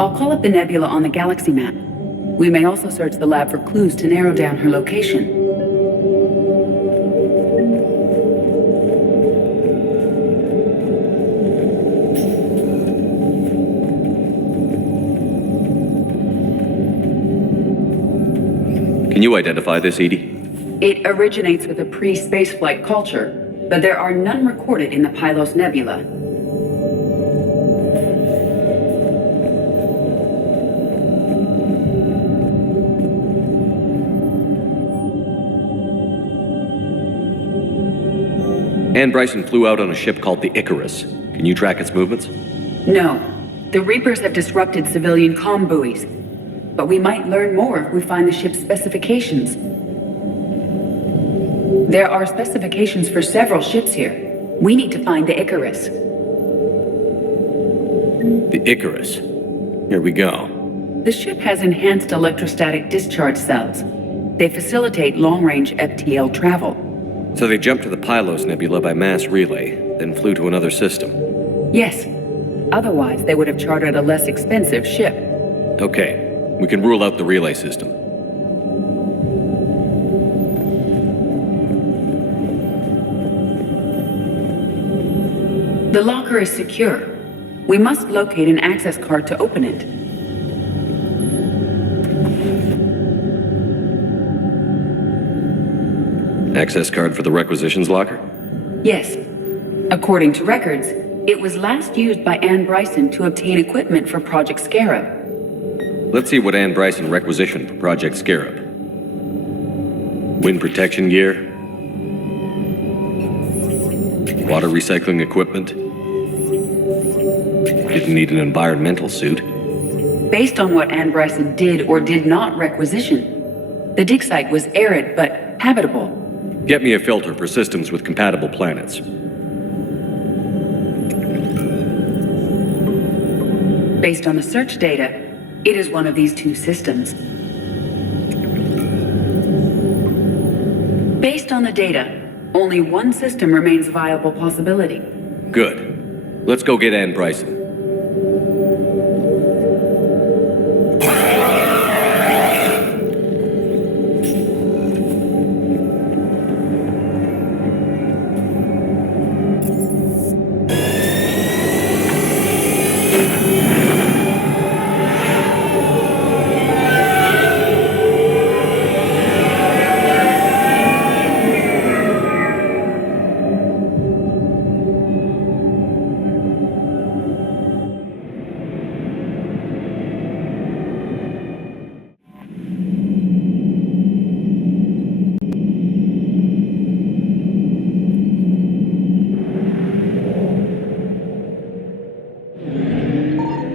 I'll call up the nebula on the galaxy map. We may also search the lab for clues to narrow down her location. Can you identify this, Edie? It originates with a pre-spaceflight culture, but there are none recorded in the Pylos Nebula. Anne Bryson flew out on a ship called the Icarus. Can you track its movements? No. The Reapers have disrupted civilian comm buoys. But we might learn more if we find the ship's specifications. There are specifications for several ships here. We need to find the Icarus. The Icarus. Here we go. The ship has enhanced electrostatic discharge cells. They facilitate long-range FTL travel. So they jumped to the Pylos Nebula by mass relay, then flew to another system. Yes. Otherwise, they would have chartered a less expensive ship. Okay. We can rule out the relay system. The locker is secure. We must locate an access card to open it. Access card for the requisitions locker? Yes. According to records, it was last used by Anne Bryson to obtain equipment for Project Scarab. Let's see what Anne Bryson requisitioned for Project Scarab. Wind protection gear. Water recycling equipment. Didn't need an environmental suit. Based on what Anne Bryson did or did not requisition, the dig site was arid but habitable. Get me a filter for systems with compatible planets. Based on the search data, it is one of these two systems. Based on the data, only one system remains a viable possibility. Good. Let's go get Anne Bryson.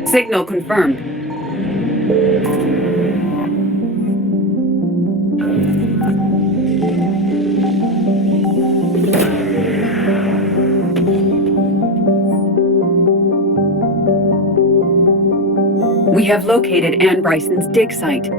Signal confirmed. We have located Anne Bryson's dig site.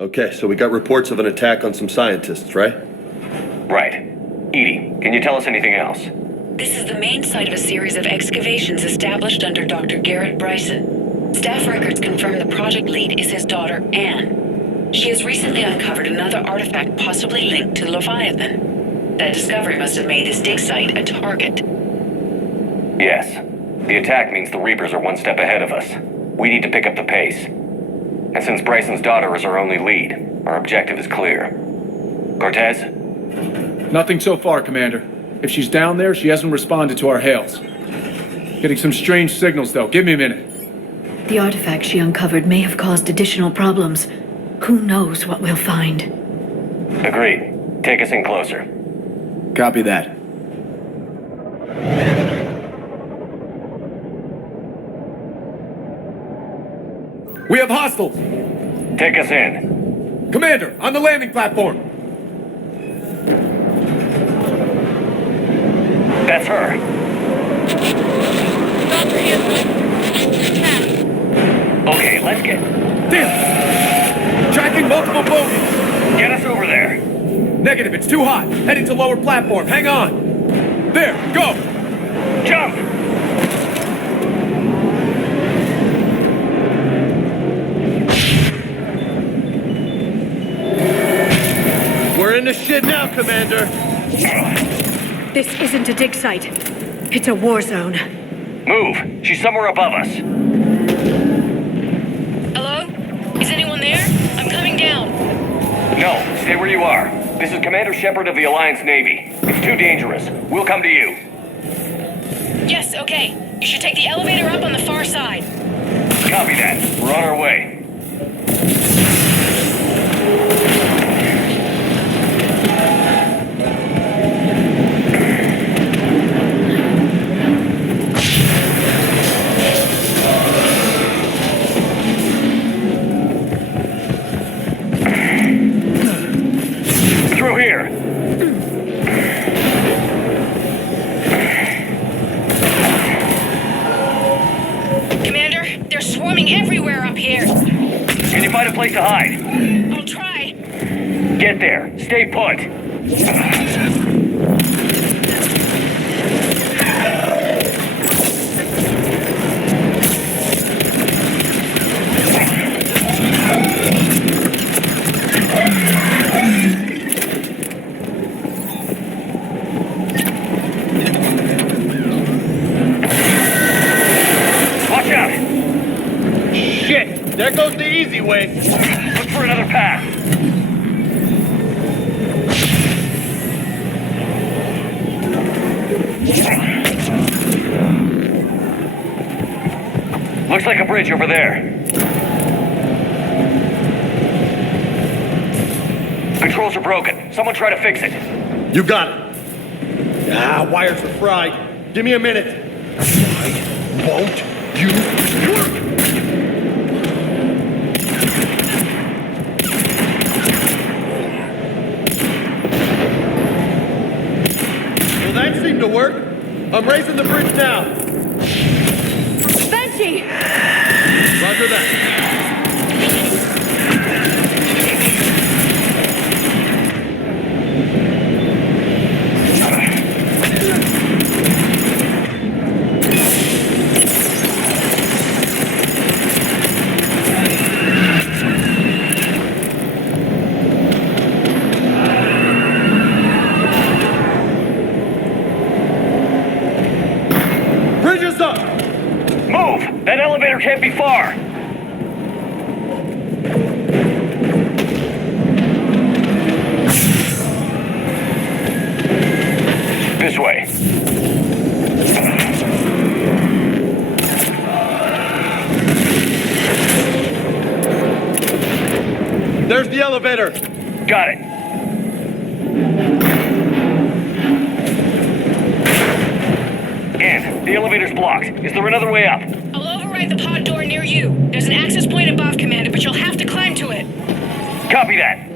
Okay, so we got reports of an attack on some scientists, right? Right. Edie, can you tell us anything else? This is the main site of a series of excavations established under Dr. Garrett Bryson. Staff records confirm the project lead is his daughter, Anne. She has recently uncovered another artifact possibly linked to Leviathan. That discovery must have made this dig site a target. Yes. The attack means the Reapers are one step ahead of us. We need to pick up the pace. And since Bryson's daughter is our only lead, our objective is clear. Cortez? Nothing so far, Commander. If she's down there, she hasn't responded to our hails. Getting some strange signals, though. Give me a minute. The artifact she uncovered may have caused additional problems. Who knows what we'll find? Agreed. Take us in closer. Copy that. We have hostiles! Take us in. Commander, on the landing platform! That's her. Okay, let's get... Damn! Tracking multiple bogies! Get us over there. Negative, it's too hot. Heading to lower platform. Hang on. There, go! Jump! We're in the shit now, Commander. This isn't a dig site. It's a war zone. Move. She's somewhere above us. Hello? Is anyone there? I'm coming down. No, stay where you are. This is Commander Shepard of the Alliance Navy. It's too dangerous. We'll come to you. Yes, okay. You should take the elevator up on the far side. Copy that. We're on our way. Through here. Commander, they're swarming everywhere up here. Can you find a place to hide? I'll try. Get there. Stay put. Watch out! Shit! There goes the easy way. Look for another path. Looks like a bridge over there. Controls are broken. Someone try to fix it. You got it. Ah, wires are fried. Give me a minute. Why won't you work? Well, that seemed to work. I'm raising the bridge now. Banshee! Roger that. Bridge is up! Move! That elevator can't be far. This way. There's the elevator. Got it. Ann, the elevator's blocked. Is there another way up? I'll override the pod door near you. There's an access point above, Commander, but you'll have to climb to it. Copy that.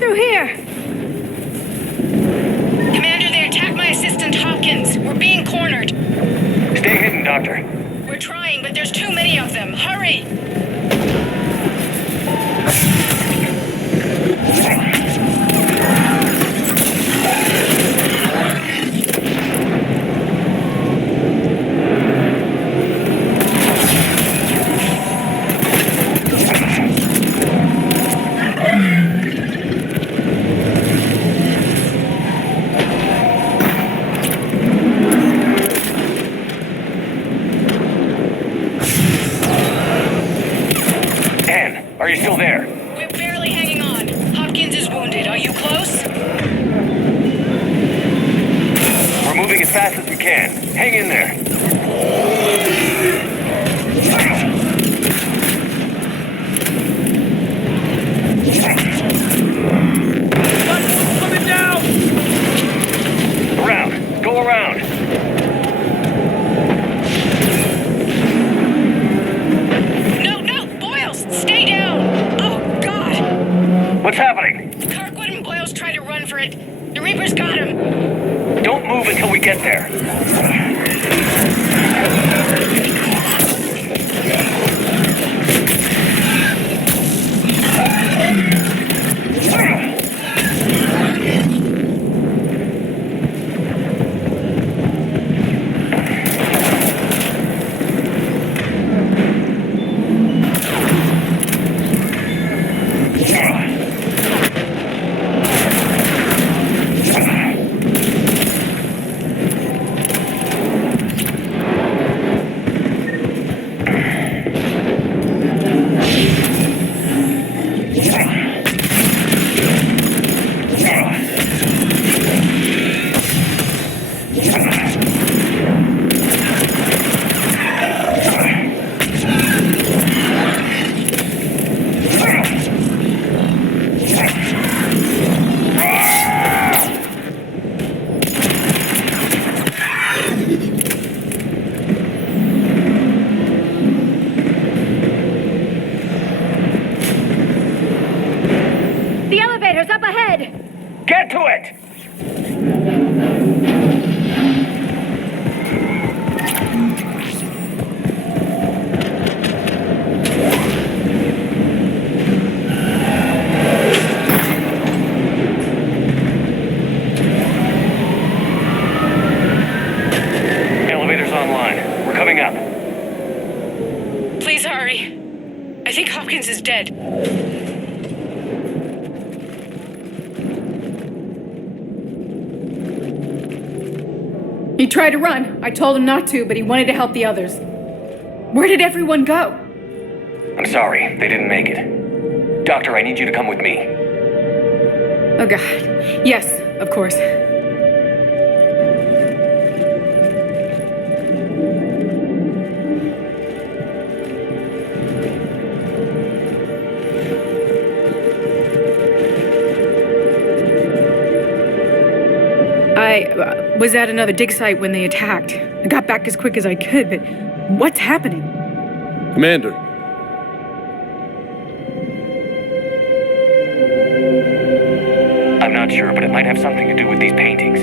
through here! Commander, they attacked my assistant Hopkins. We're being cornered. Stay hidden, Doctor. We're trying, but there's too many of them. Hurry! Are you still there? We're barely hanging on. Hopkins is wounded. Are you close? We're moving as fast as we can. Hang in there. Coming down! Around. Go around. Stay down! Oh, God! What's happening? Kirkwood and Boyles tried to run for it. The Reapers got him. Don't move until we get there. Up ahead! Get to it! Elevator's online. We're coming up. Please hurry. I think Hopkins is dead. He tried to run. I told him not to, but he wanted to help the others. Where did everyone go? I'm sorry, they didn't make it. Doctor, I need you to come with me. Oh, God. Yes, of course. I was at another dig site when they attacked. I got back as quick as I could, but what's happening? Commander. I'm not sure, but it might have something to do with these paintings.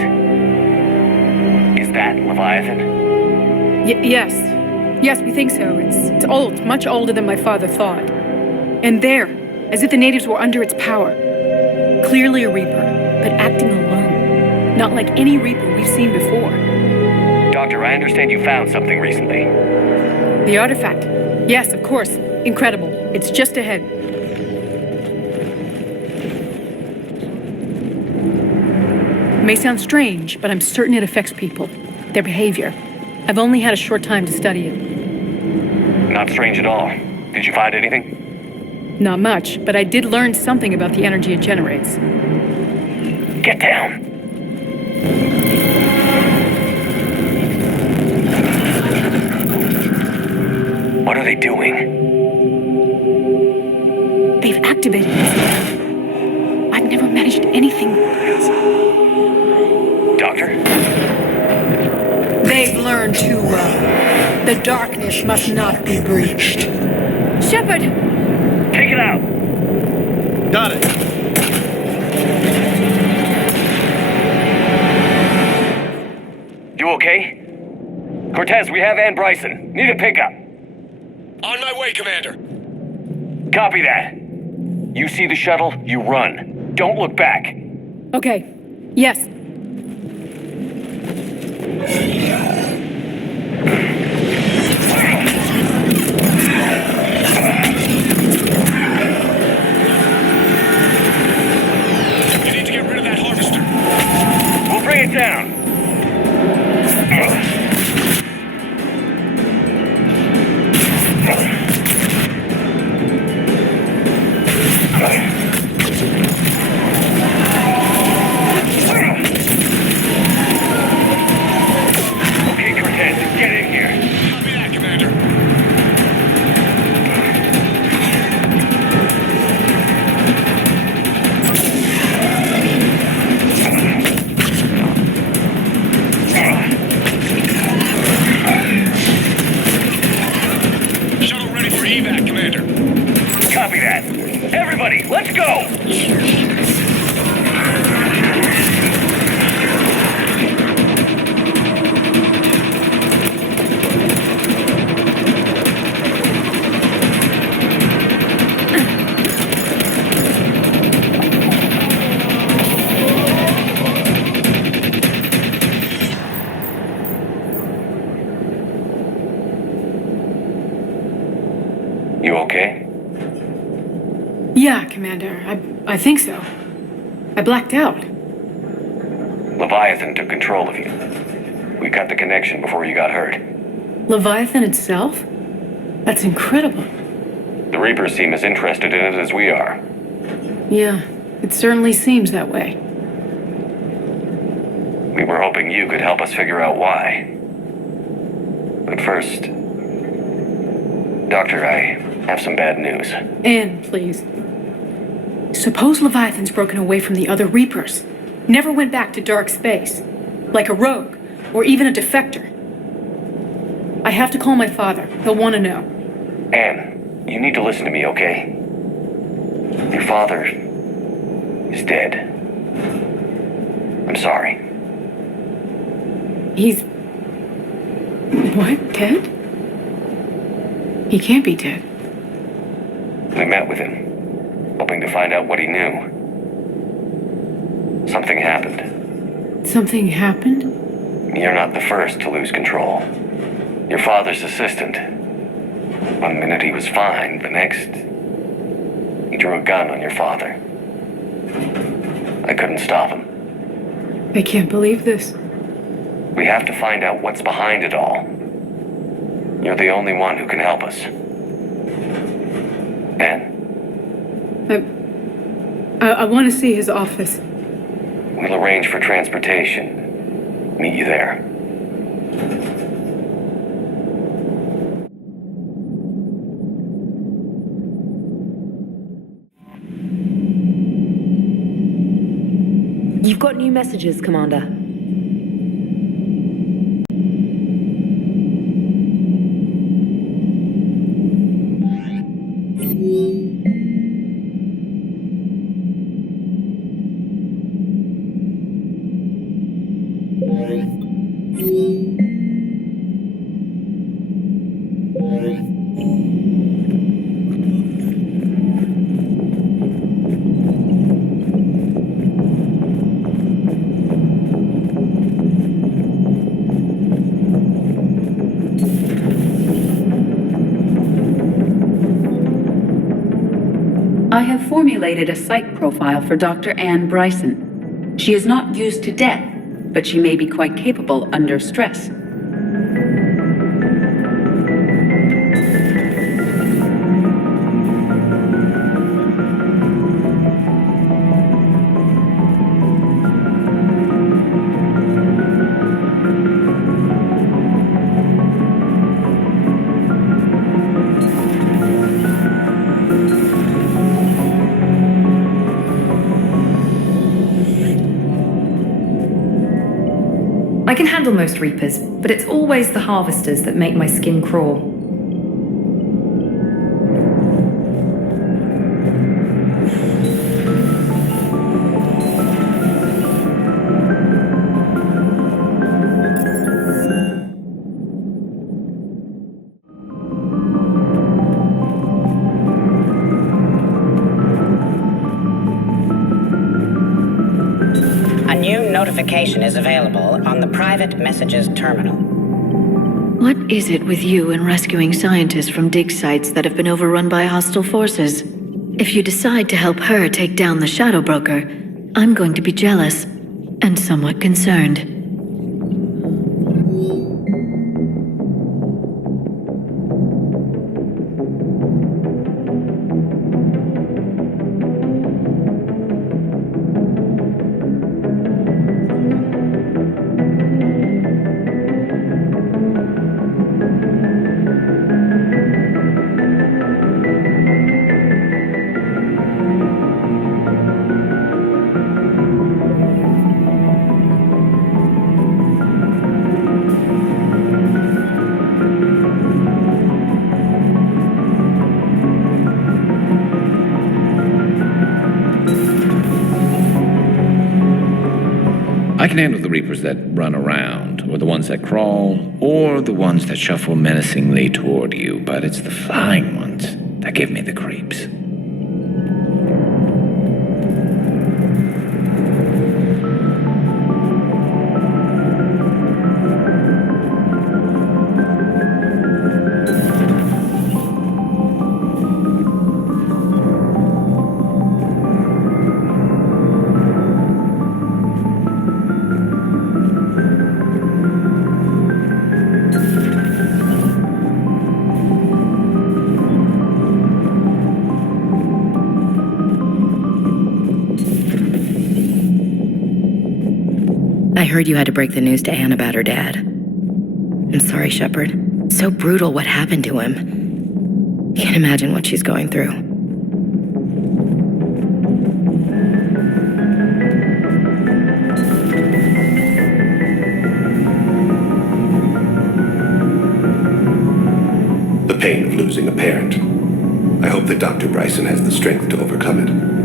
Is that Leviathan? Yes. Yes, we think so. It's old, much older than my father thought. And there, as if the natives were under its power. Clearly a Reaper, but acting alone. Not like any Reaper we've seen before. Doctor, I understand you found something recently. The artifact. Yes, of course. Incredible. It's just ahead. It may sound strange, but I'm certain it affects people. Their behavior. I've only had a short time to study it. Not strange at all. Did you find anything? Not much, but I did learn something about the energy it generates. Get down! What are they doing? They've activated this. I've never managed anything. Doctor? They've learned too well. The darkness must not be breached. Shepard! Take it out! Got it. okay? Cortez, we have Ann Bryson. Need a pickup. On my way, Commander. Copy that. You see the shuttle, you run. Don't look back. Okay. Yes. You need to get rid of that harvester. We'll bring it down. Okay, Cortez, get in here. Copy that, Commander. Shuttle ready for evac, Commander. Copy that. Everybody, let's go! You okay? Yeah, Commander. I think so. I blacked out. Leviathan took control of you. We cut the connection before you got hurt. Leviathan itself? That's incredible. The Reapers seem as interested in it as we are. Yeah, it certainly seems that way. We were hoping you could help us figure out why. But first, Doctor, I have some bad news. Anne, please. Suppose Leviathan's broken away from the other Reapers. Never went back to dark space. Like a rogue, or even a defector. I have to call my father. He'll want to know. Anne, you need to listen to me, okay? Your father is dead. I'm sorry. He's... What? Dead? He can't be dead. We met with him, hoping to find out what he knew. Something happened. Something happened? You're not the first to lose control. Your father's assistant. One minute he was fine, the next, he drew a gun on your father. I couldn't stop him. I can't believe this. We have to find out what's behind it all. You're the only one who can help us. Anne? I want to see his office. We'll arrange for transportation. Meet you there. You've got new messages, Commander. I have formulated a psych profile for Dr. Ann Bryson. She is not used to death, but she may be quite capable under stress. I can handle most Reapers, but it's always the Harvesters that make my skin crawl. A new notification is available on the private messages terminal. What is it with you and rescuing scientists from dig sites that have been overrun by hostile forces? If you decide to help her take down the Shadow Broker, I'm going to be jealous and somewhat concerned. I can handle the Reapers that run around, or the ones that crawl, or the ones that shuffle menacingly toward you, but it's the flying ones that give me the creeps. I heard you had to break the news to Anne about her dad. I'm sorry, Shepard. So brutal what happened to him. Can't imagine what she's going through. The pain of losing a parent. I hope that Dr. Bryson has the strength to overcome it.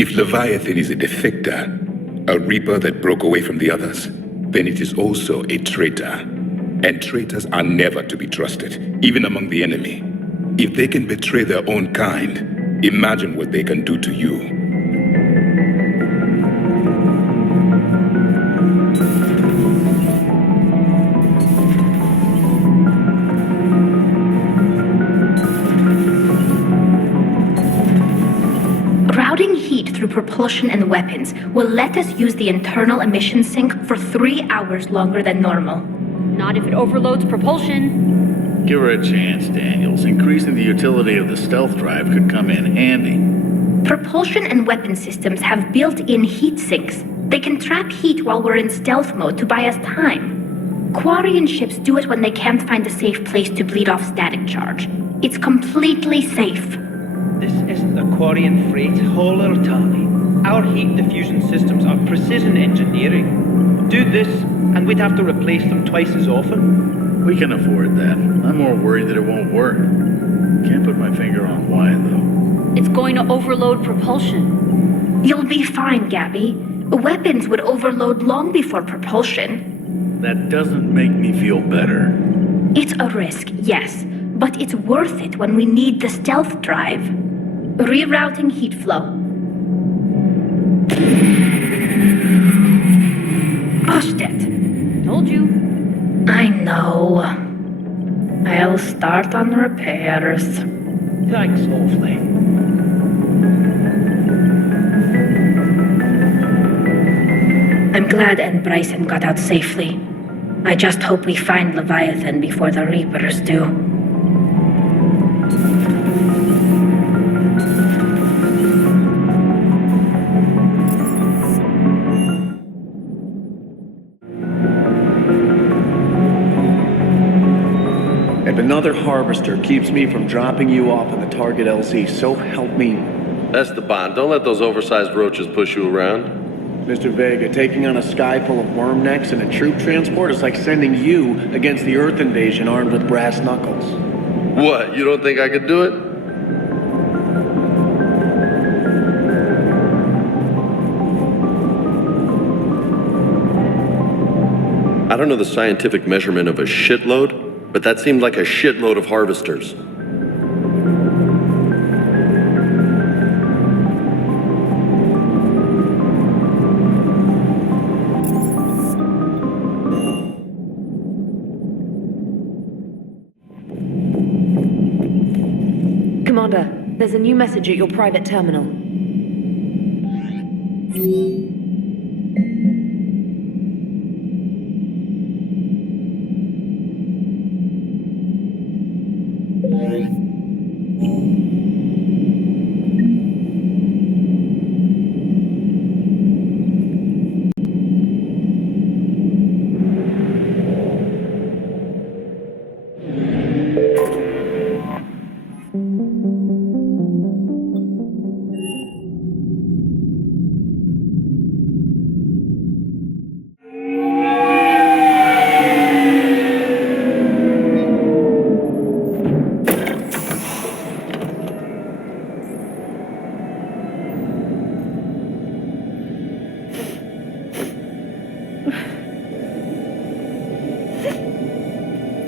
If Leviathan is a defector, a Reaper that broke away from the others, then it is also a traitor. And traitors are never to be trusted, even among the enemy. If they can betray their own kind, imagine what they can do to you. Routing heat through propulsion and weapons will let us use the internal emission sink for 3 hours longer than normal. Not if it overloads propulsion. Give her a chance, Daniels. Increasing the utility of the stealth drive could come in handy. Propulsion and weapon systems have built-in heat sinks. They can trap heat while we're in stealth mode to buy us time. Quarian ships do it when they can't find a safe place to bleed off static charge. It's completely safe. This isn't a Quarian freight hauler, Tali. Our heat diffusion systems are precision engineering. Do this, and we'd have to replace them twice as often. We can afford that. I'm more worried that it won't work. Can't put my finger on why, though. It's going to overload propulsion. You'll be fine, Gabby. Weapons would overload long before propulsion. That doesn't make me feel better. It's a risk, yes, but it's worth it when we need the stealth drive. Rerouting heat flow. Pushed it. Told you. I know. I'll start on repairs. Thanks awfully. I'm glad Anne Bryson got out safely. I just hope we find Leviathan before the Reapers do. If another harvester keeps me from dropping you off on the target LZ, so help me. Esteban, don't let those oversized roaches push you around. Mr. Vega, taking on a sky full of worm necks and a troop transport is like sending you against the Earth invasion armed with brass knuckles. What, you don't think I could do it? I don't know the scientific measurement of a shitload, but that seemed like a shitload of harvesters. Commander, there's a new message at your private terminal.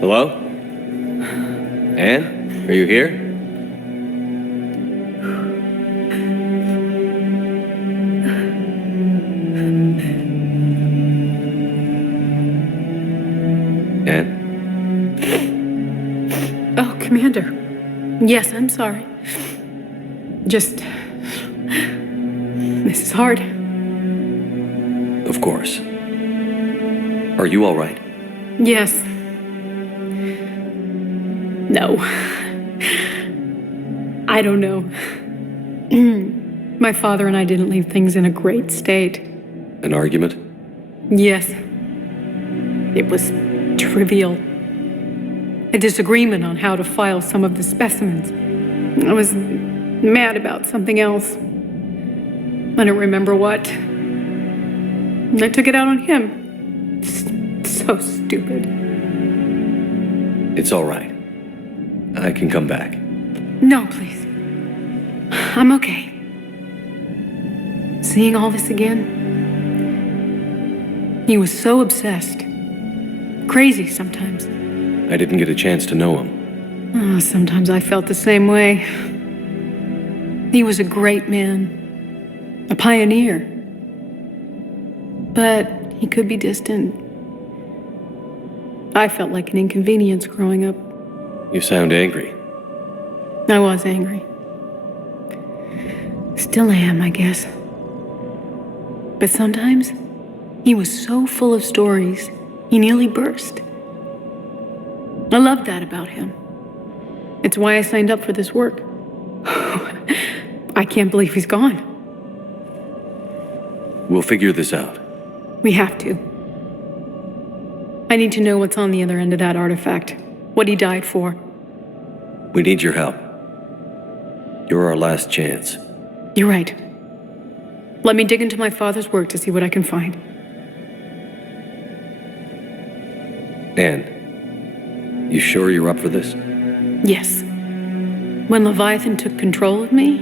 Hello? Anne? Are you here? Anne? Oh, Commander. Yes, I'm sorry. Just... This is hard. Of course. Are you all right? Yes. No. I don't know. My father and I didn't leave things in a great state. An argument? Yes. It was trivial. A disagreement on how to file some of the specimens. I was mad about something else. I don't remember what. And I took it out on him. So stupid. It's all right. I can come back. No, please. I'm okay. Seeing all this again? He was so obsessed. Crazy sometimes. I didn't get a chance to know him. Oh, sometimes I felt the same way. He was a great man. A pioneer. But he could be distant. I felt like an inconvenience growing up. You sound angry. I was angry. Still am, I guess. But sometimes, he was so full of stories, he nearly burst. I loved that about him. It's why I signed up for this work. I can't believe he's gone. We'll figure this out. We have to. I need to know what's on the other end of that artifact. What he died for. We need your help. You're our last chance. You're right. Let me dig into my father's work to see what I can find. Anne, you sure you're up for this? Yes. When Leviathan took control of me,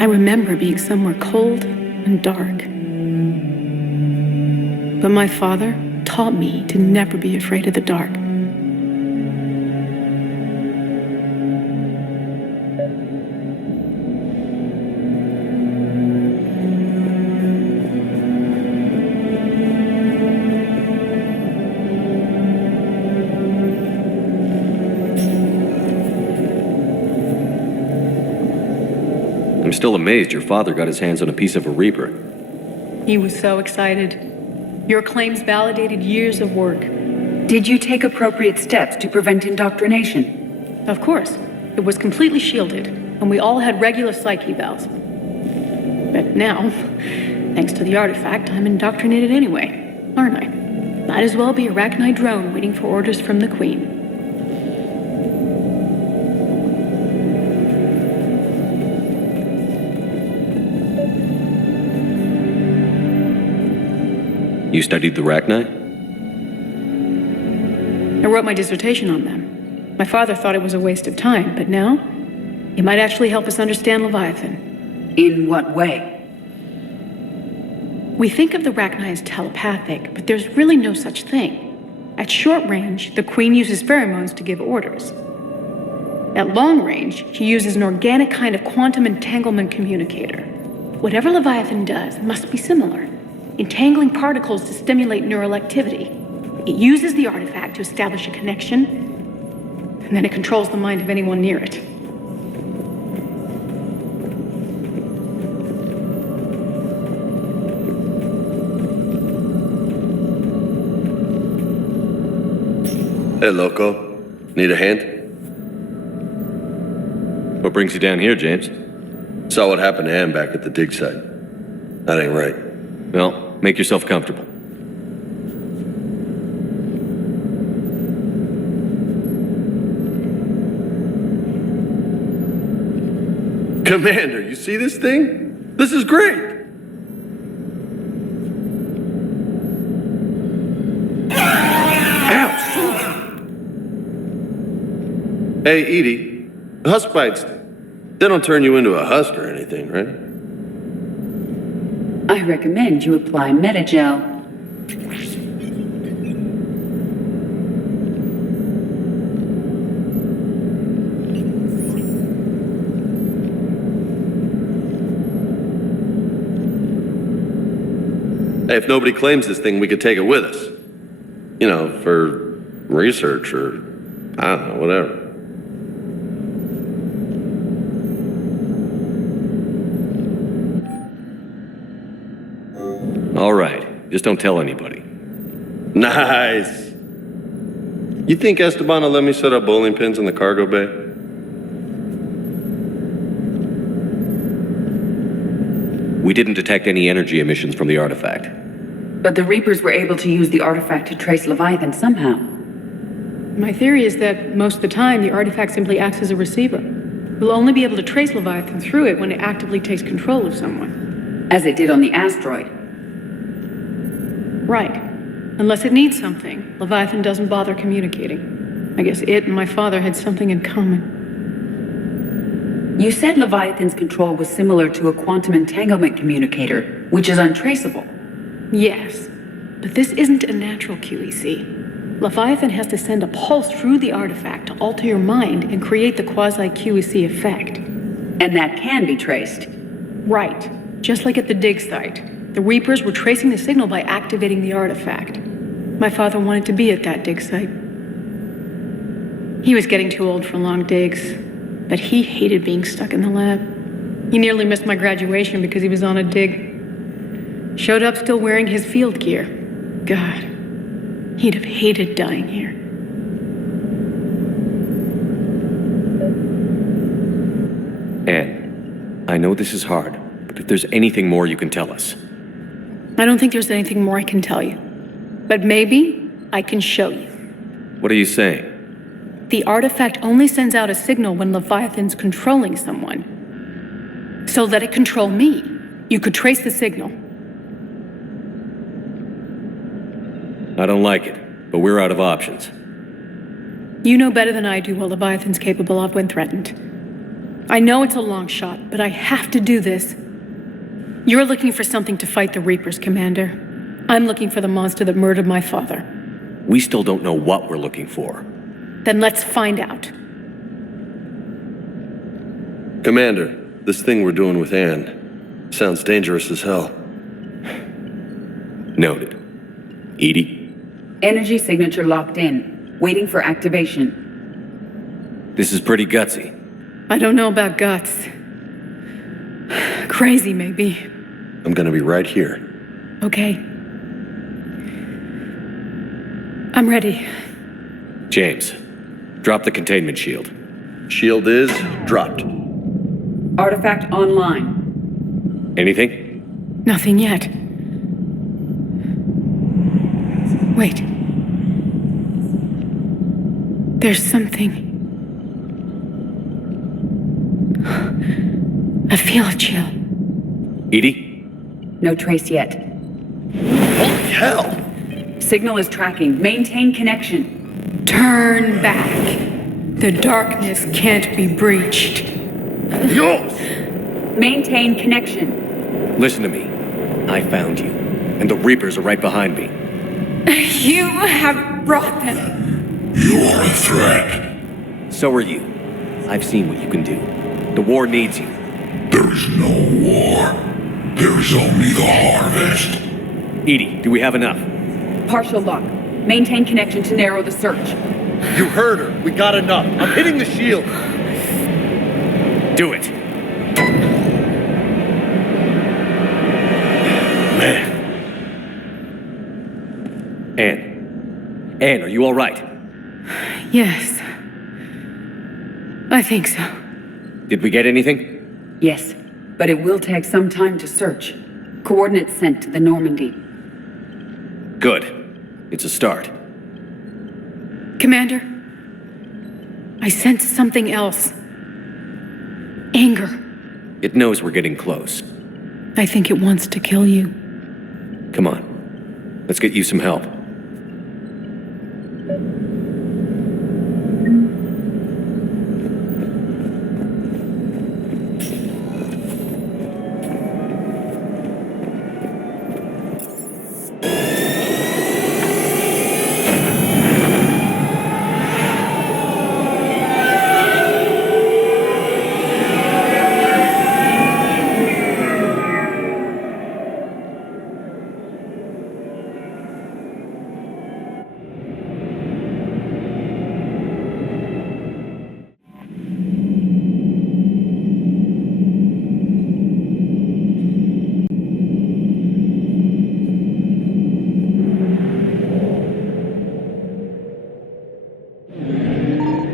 I remember being somewhere cold and dark. But my father taught me to never be afraid of the dark. I'm still amazed your father got his hands on a piece of a Reaper. He was so excited. Your claims validated years of work. Did you take appropriate steps to prevent indoctrination? Of course. It was completely shielded, and we all had regular psych evals. But now, thanks to the artifact, I'm indoctrinated anyway, aren't I? Might as well be a Arachnite drone waiting for orders from the Queen. You studied the Rachni? I wrote my dissertation on them. My father thought it was a waste of time, but now, it might actually help us understand Leviathan. In what way? We think of the Rachni as telepathic, but there's really no such thing. At short range, the Queen uses pheromones to give orders. At long range, she uses an organic kind of quantum entanglement communicator. Whatever Leviathan does must be similar, entangling particles to stimulate neural activity. It uses the artifact to establish a connection, and then it controls the mind of anyone near it. Hey, Loco. Need a hand? What brings you down here, James? Saw what happened to Ann back at the dig site. That ain't right. Well, make yourself comfortable. Commander, you see this thing? This is great! Hey, Edie, husk bites, they don't turn you into a husk or anything, right? I recommend you apply Metagel. Hey, if nobody claims this thing, we could take it with us. You know, for research or, I don't know, whatever. All right, just don't tell anybody. Nice. You think Esteban will let me set up bowling pins in the cargo bay? We didn't detect any energy emissions from the artifact. But the Reapers were able to use the artifact to trace Leviathan somehow. My theory is that most of the time, the artifact simply acts as a receiver. We'll only be able to trace Leviathan through it when it actively takes control of someone. As it did on the asteroid. Right. Unless it needs something, Leviathan doesn't bother communicating. I guess it and my father had something in common. You said Leviathan's control was similar to a quantum entanglement communicator, which is untraceable. Yes, but this isn't a natural QEC. Leviathan has to send a pulse through the artifact to alter your mind and create the quasi-QEC effect. And that can be traced. Right. Just like at the dig site. The Reapers were tracing the signal by activating the artifact. My father wanted to be at that dig site. He was getting too old for long digs, but he hated being stuck in the lab. He nearly missed my graduation because he was on a dig. Showed up still wearing his field gear. God, he'd have hated dying here. Anne, I know this is hard, but if there's anything more you can tell us. I don't think there's anything more I can tell you. But maybe I can show you. What are you saying? The artifact only sends out a signal when Leviathan's controlling someone. So let it control me. You could trace the signal. I don't like it, but we're out of options. You know better than I do what Leviathan's capable of when threatened. I know it's a long shot, but I have to do this. You're looking for something to fight the Reapers, Commander. I'm looking for the monster that murdered my father. We still don't know what we're looking for. Then let's find out. Commander, this thing we're doing with Anne sounds dangerous as hell. Noted. Edie? Energy signature locked in, waiting for activation. This is pretty gutsy. I don't know about guts. Crazy, maybe. I'm gonna be right here. Okay. I'm ready. James, drop the containment shield. Shield is dropped. Artifact online. Anything? Nothing yet. Wait. There's something. I feel a chill. Edie? No trace yet. Oh, hell? Signal is tracking. Maintain connection. Turn back. The darkness can't be breached. Dios! Maintain connection. Listen to me. I found you, and the Reapers are right behind me. You have brought them. You are a threat. So are you. I've seen what you can do. The war needs you. There is no war. There is only the harvest. Edie, do we have enough? Partial lock. Maintain connection to narrow the search. You heard her. We got enough. I'm hitting the shield. Do it. Man. Anne, are you all right? Yes. I think so. Did we get anything? Yes, but it will take some time to search. Coordinates sent to the Normandy. Good. It's a start. Commander, I sense something else. Anger. It knows we're getting close. I think it wants to kill you. Come on. Let's get you some help.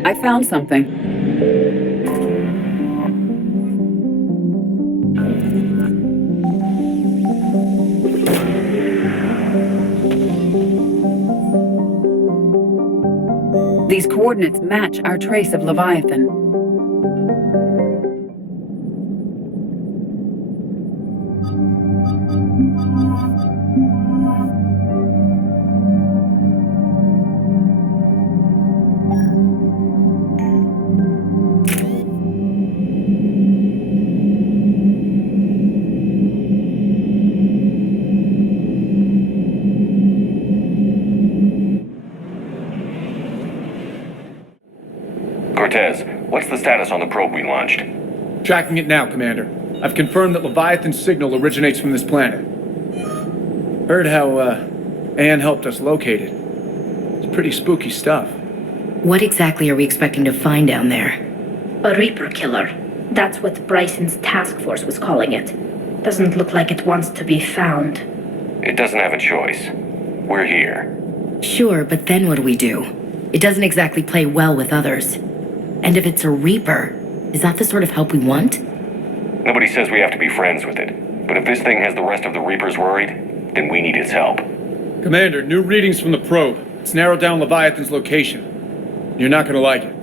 I found something. These coordinates match our trace of Leviathan. Cortez, what's the status on the probe we launched? Tracking it now, Commander. I've confirmed that Leviathan's signal originates from this planet. Heard how, Anne helped us locate it. It's pretty spooky stuff. What exactly are we expecting to find down there? A Reaper killer. That's what Bryson's task force was calling it. Doesn't look like it wants to be found. It doesn't have a choice. We're here. Sure, but then what do we do? It doesn't exactly play well with others. And if it's a Reaper, is that the sort of help we want? Nobody says we have to be friends with it. But if this thing has the rest of the Reapers worried, then we need its help. Commander, new readings from the probe. It's narrowed down Leviathan's location. You're not gonna like it.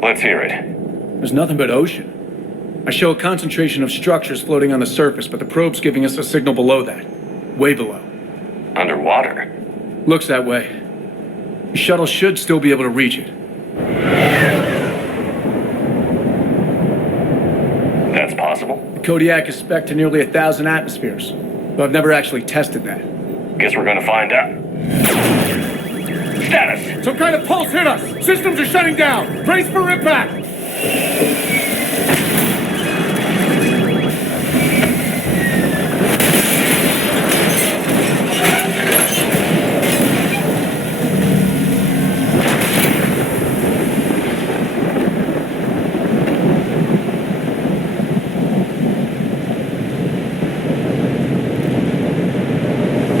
Let's hear it. There's nothing but ocean. I show a concentration of structures floating on the surface, but the probe's giving us a signal below that. Way below. Underwater? Looks that way. The shuttle should still be able to reach it. That's possible. The Kodiak is spec'd to nearly 1,000 atmospheres, but I've never actually tested that. Guess we're gonna find out. Status! Some kind of pulse hit us! Systems are shutting down! Brace for impact!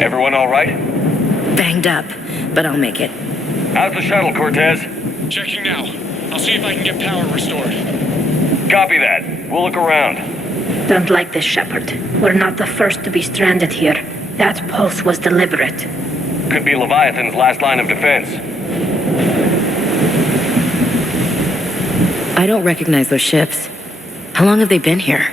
Everyone all right? Banged up, but I'll make it. How's the shuttle, Cortez? Checking now. I'll see if I can get power restored. Copy that. We'll look around. Don't like this, Shepard. We're not the first to be stranded here. That pulse was deliberate. Could be Leviathan's last line of defense. I don't recognize those ships. How long have they been here?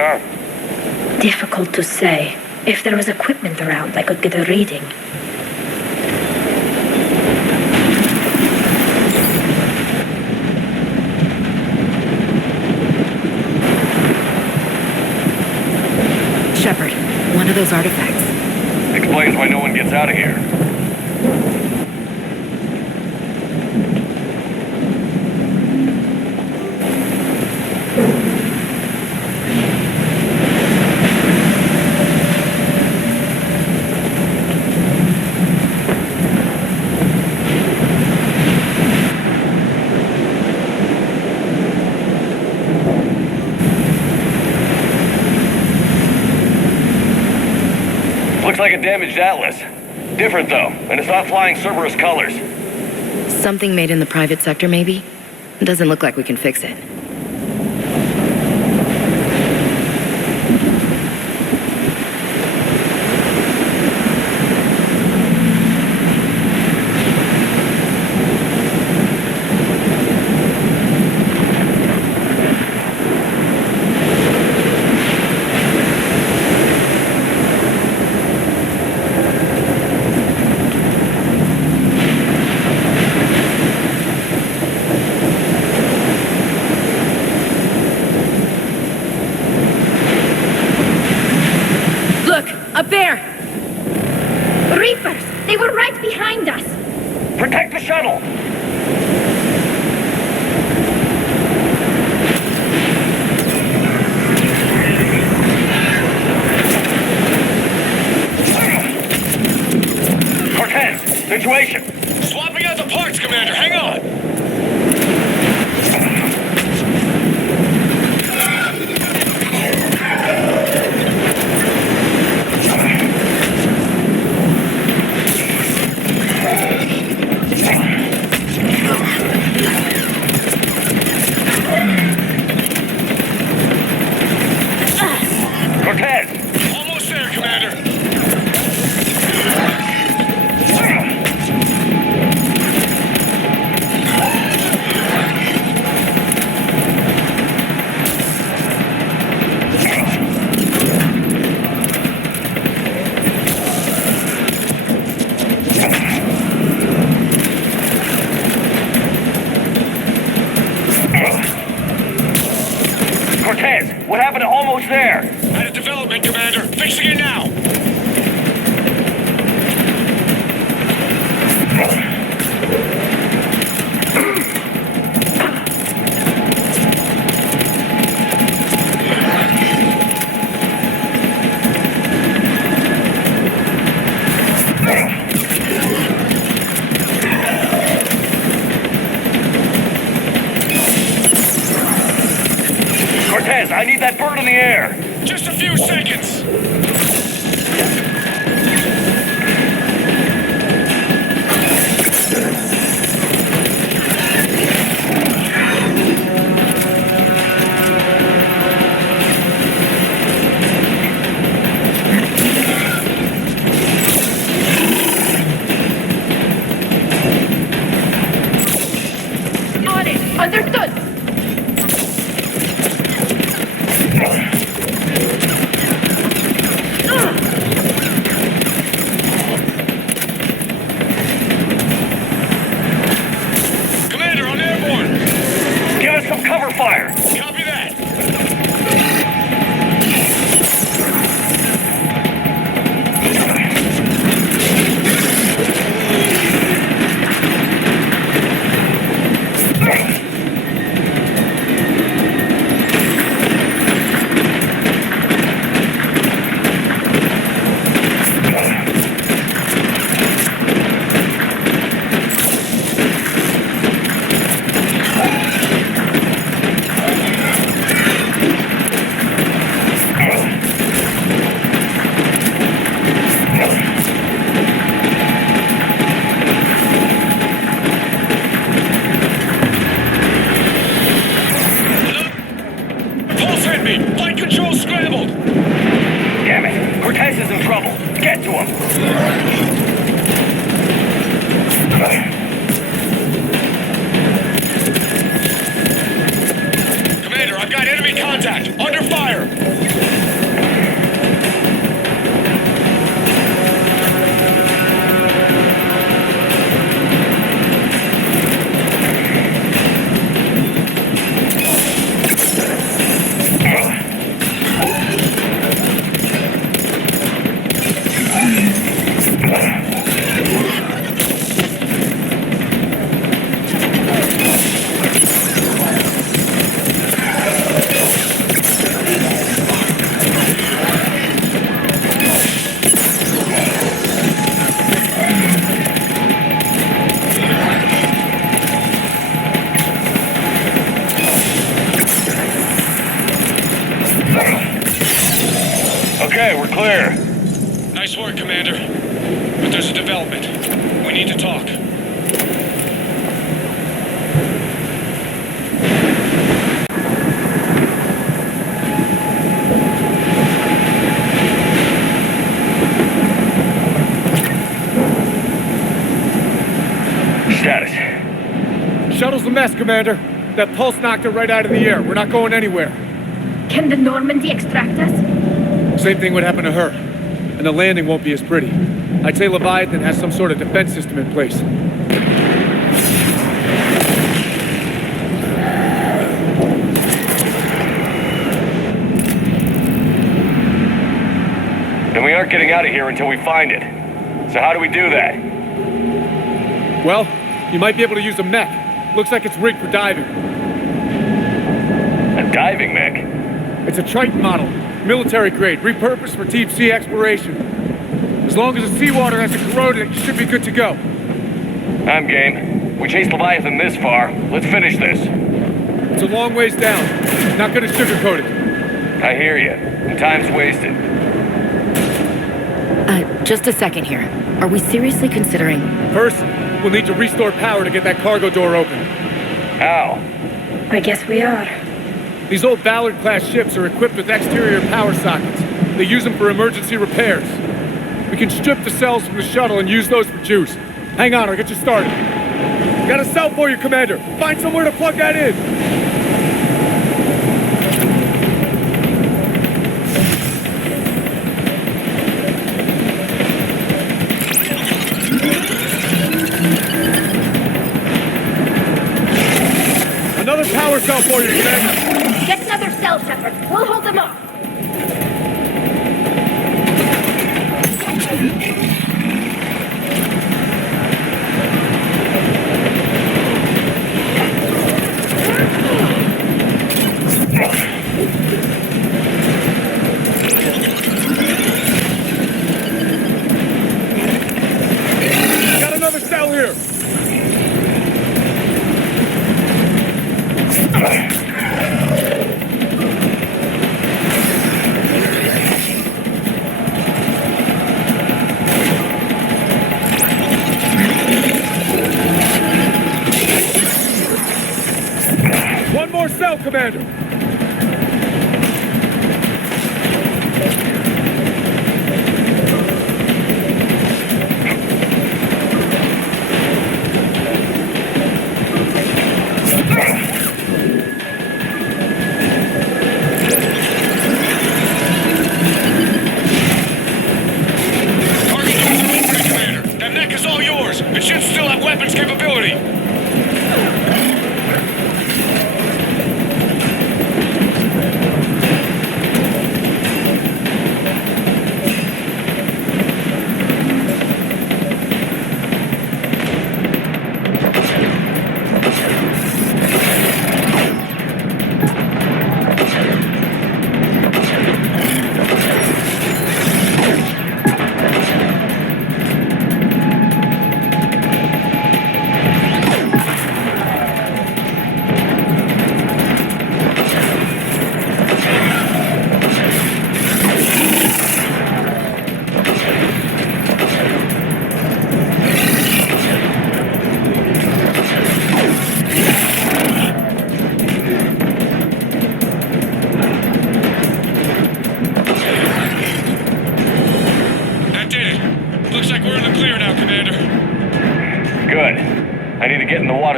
sir? Difficult to say. If there was equipment around, I could get a reading. Shepard, one of those artifacts. Explains why no one gets out of here. Looks like a damaged Atlas. Different though, and it's not flying Cerberus colors. Something made in the private sector, maybe? It doesn't look like we can fix it. Up there! Reapers! They were right behind us! Protect the shuttle! Cortez, situation! Swapping out the parts, Commander. Hang on! Almost there, Commander! Cortez, what happened to almost there? Had a development, Commander. Fixing it now. Cortez, I need that bird in the air. Just a few seconds. On it! Understood! Commander, I'm airborne. Give us some cover fire. Copy that. Status. Shuttle's a mess, Commander. That pulse knocked it right out of the air. We're not going anywhere. Can the Normandy extract us? Same thing would happen to her. And the landing won't be as pretty. I'd say Leviathan has some sort of defense system in place. And we aren't getting out of here until we find it. So how do we do that? Well, you might be able to use a mech. Looks like it's rigged for diving. A diving mech? It's a Triton model. Military grade, repurposed for deep sea exploration. As long as the seawater hasn't corroded, you should be good to go. I'm game. We chased Leviathan this far. Let's finish this. It's a long ways down. Not gonna sugarcoat it. I hear you. And time's wasted. Just a second here. Are we seriously considering... First, we'll need to restore power to get that cargo door open. How? I guess we are. These old Ballard-class ships are equipped with exterior power sockets. They use them for emergency repairs. We can strip the cells from the shuttle and use those for juice. Hang on, I'll get you started. Got a cell for you, Commander. Find somewhere to plug that in. Another power cell for you, Commander. Get another cell, Shepard. We'll hold them off. Got another cell here. One more cell, Commander. That mech is all yours. It should still have weapons capability.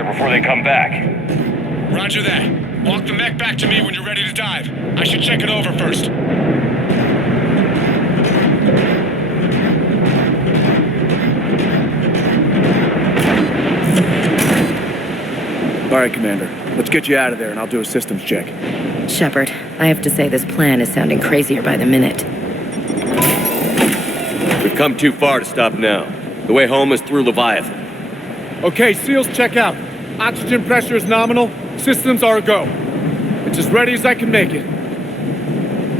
Before they come back. Roger that. Walk the mech back to me when you're ready to dive. I should check it over first. All right, Commander. Let's get you out of there and I'll do a systems check. Shepard, I have to say this plan is sounding crazier by the minute. We've come too far to stop now. The way home is through Leviathan. Okay, SEALs check out. Oxygen pressure is nominal. Systems are a go. It's as ready as I can make it.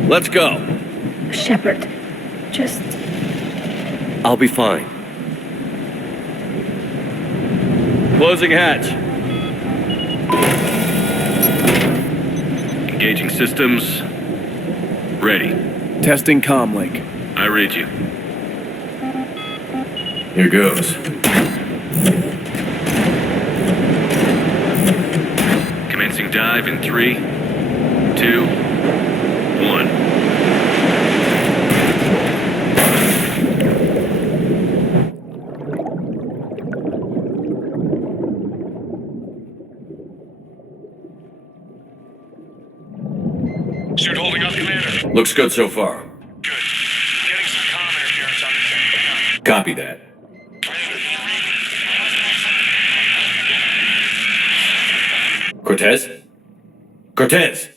Let's go. Shepard, just... I'll be fine. Closing hatch. Engaging systems. Ready. Testing comm link. I read you. Here goes. dive in 3, 2, 1. Suit holding up, Commander. Looks good so far. Good. Getting some comm interference on this end. Copy that. Cortez? Cortez!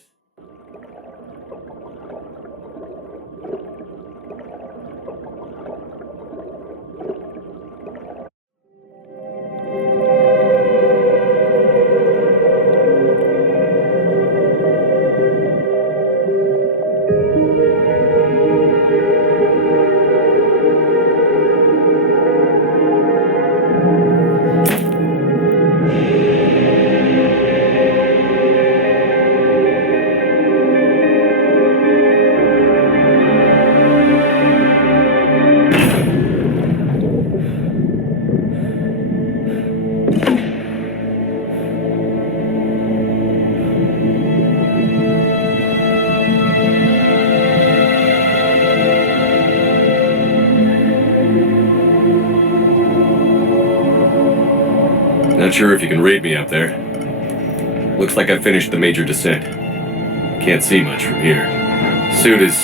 Not sure if you can read me up there. Looks like I finished the major descent. Can't see much from here. Suit is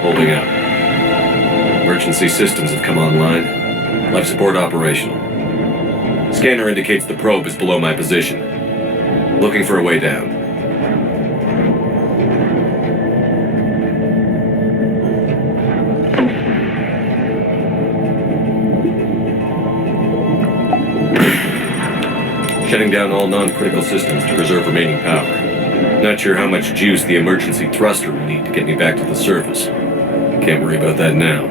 holding up. Emergency systems have come online. Life support operational. Scanner indicates the probe is below my position. Looking for a way down. Shutting down all non-critical systems to preserve remaining power. Not sure how much juice the emergency thruster will need to get me back to the surface. Can't worry about that now.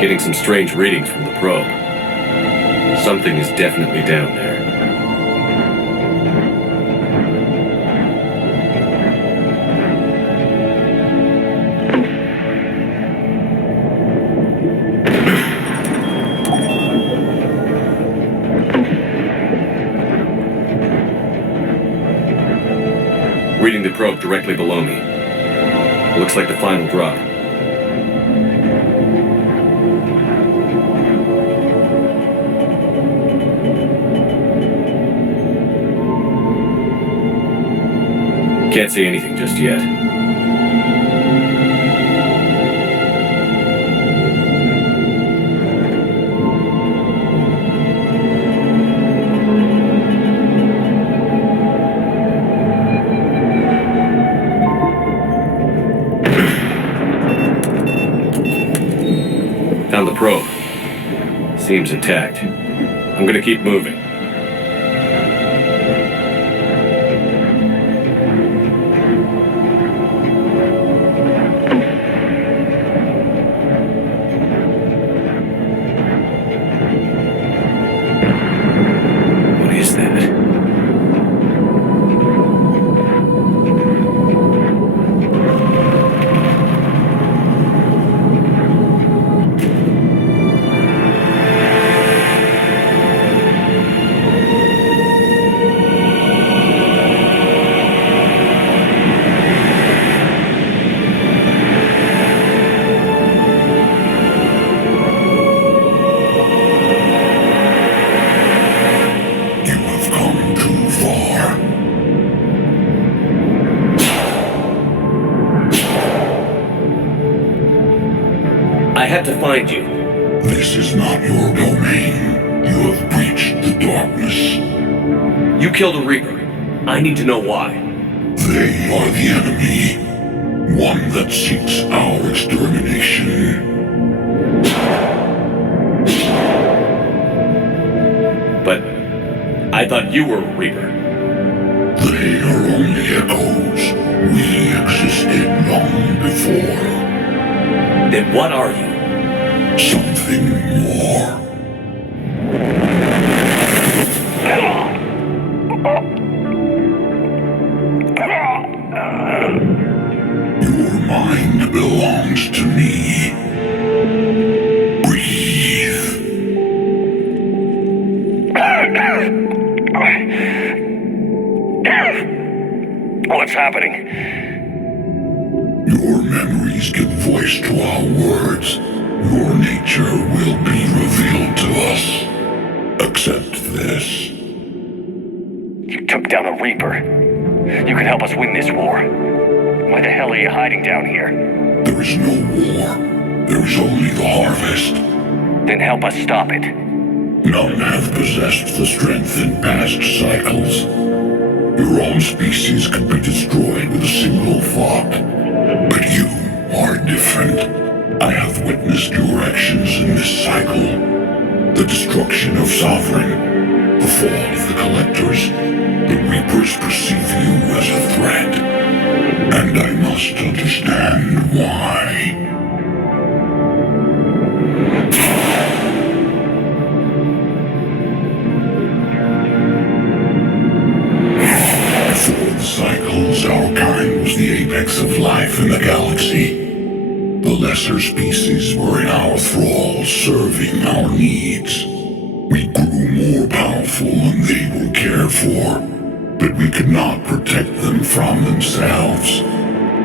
Getting some strange readings from the probe. Something is definitely down there. Reading the probe directly below me. Looks like the final drop. Can't see anything just yet. Found the probe. Seems intact. I'm gonna keep moving. What is that? I had to find you. This is not your domain. You have breached the darkness. You killed a Reaper. I need to know why. They are the enemy. One that seeks our extermination. But I thought you were a Reaper. They are only echoes. We existed long before. Then what are you? Something more. Your mind belongs to me. Breathe. happening? Your memories give voice to our words. Your nature will be revealed to us. Accept this. You took down a Reaper. You can help us win this war. Why the hell are you hiding down here? There is no war. There is only the harvest. Then help us stop it. None have possessed the strength in past cycles. Your own species could be destroyed with a single thought. But you are different. I have witnessed your actions in this cycle. The destruction of Sovereign, the fall of the Collectors. The Reapers perceive you as a threat. And I must understand why. Before the cycles, our kind was the apex of life in the galaxy. The lesser species were in our thrall, serving our needs. We grew more powerful and they were cared for, but we could not protect them from themselves.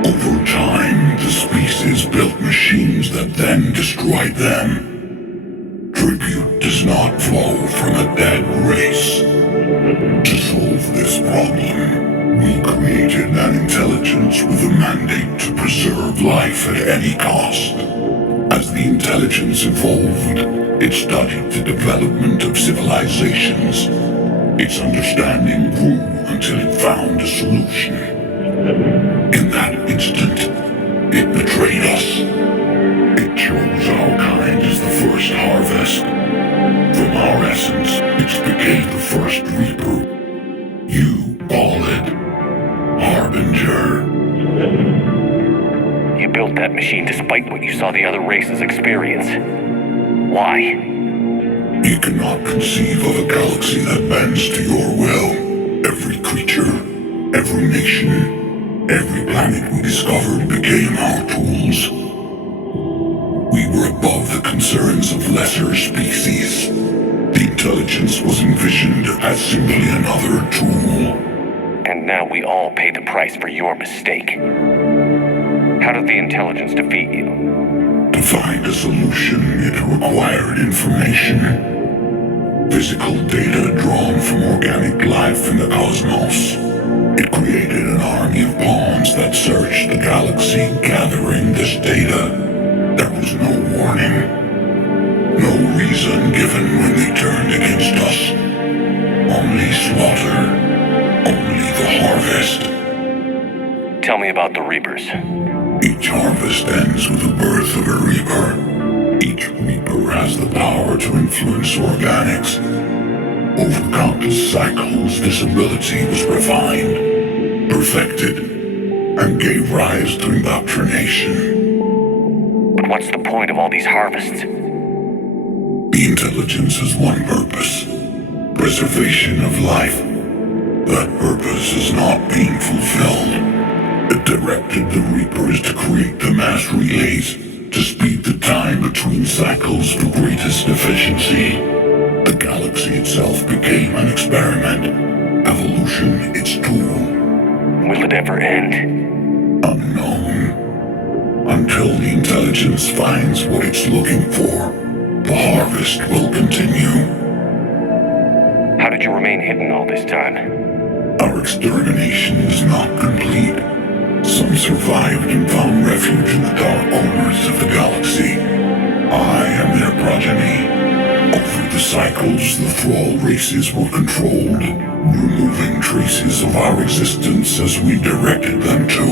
Over time, the species built machines that then destroyed them. Tribute does not flow from a dead race. To solve this problem, we created an intelligence with a mandate to preserve life at any cost. As the intelligence evolved, it studied the development of civilizations. Its understanding grew until it found a solution. In that instant, it betrayed us. It chose our kind as the first harvest. From our essence, it became the first Reaper. You call it Harbinger. You built that machine despite what you saw the other races experience. Why? You cannot conceive of a galaxy that bends to your will. Every creature, every nation, every planet we discovered became our tools. We were above the concerns of lesser species. The intelligence was envisioned as simply another tool. And now we all pay the price for your mistake. How did the intelligence defeat you? To find a solution, it required information. Physical data drawn from organic life in the cosmos. It created an army of pawns that searched the galaxy, gathering this data. There was no warning. No reason given when they turned against us. Only slaughter. Only the harvest. Tell me about the Reapers. Each harvest ends with the birth of a Reaper. Each Reaper has the power to influence organics. Over countless cycles, this ability was refined, perfected, and gave rise to indoctrination. But what's the point of all these harvests? The intelligence has one purpose: preservation of life. That purpose is not being fulfilled. It directed the Reapers to create the mass relays to speed the time between cycles to greatest efficiency. The galaxy itself became an experiment. Evolution its tool. Will it ever end? Unknown. Until the intelligence finds what it's looking for, the harvest will continue. How did you remain hidden all this time? Our extermination is not complete. Some survived and found refuge in the dark corners of the galaxy. I am their progeny. Over the cycles, the thrall races were controlled, removing traces of our existence as we directed them to.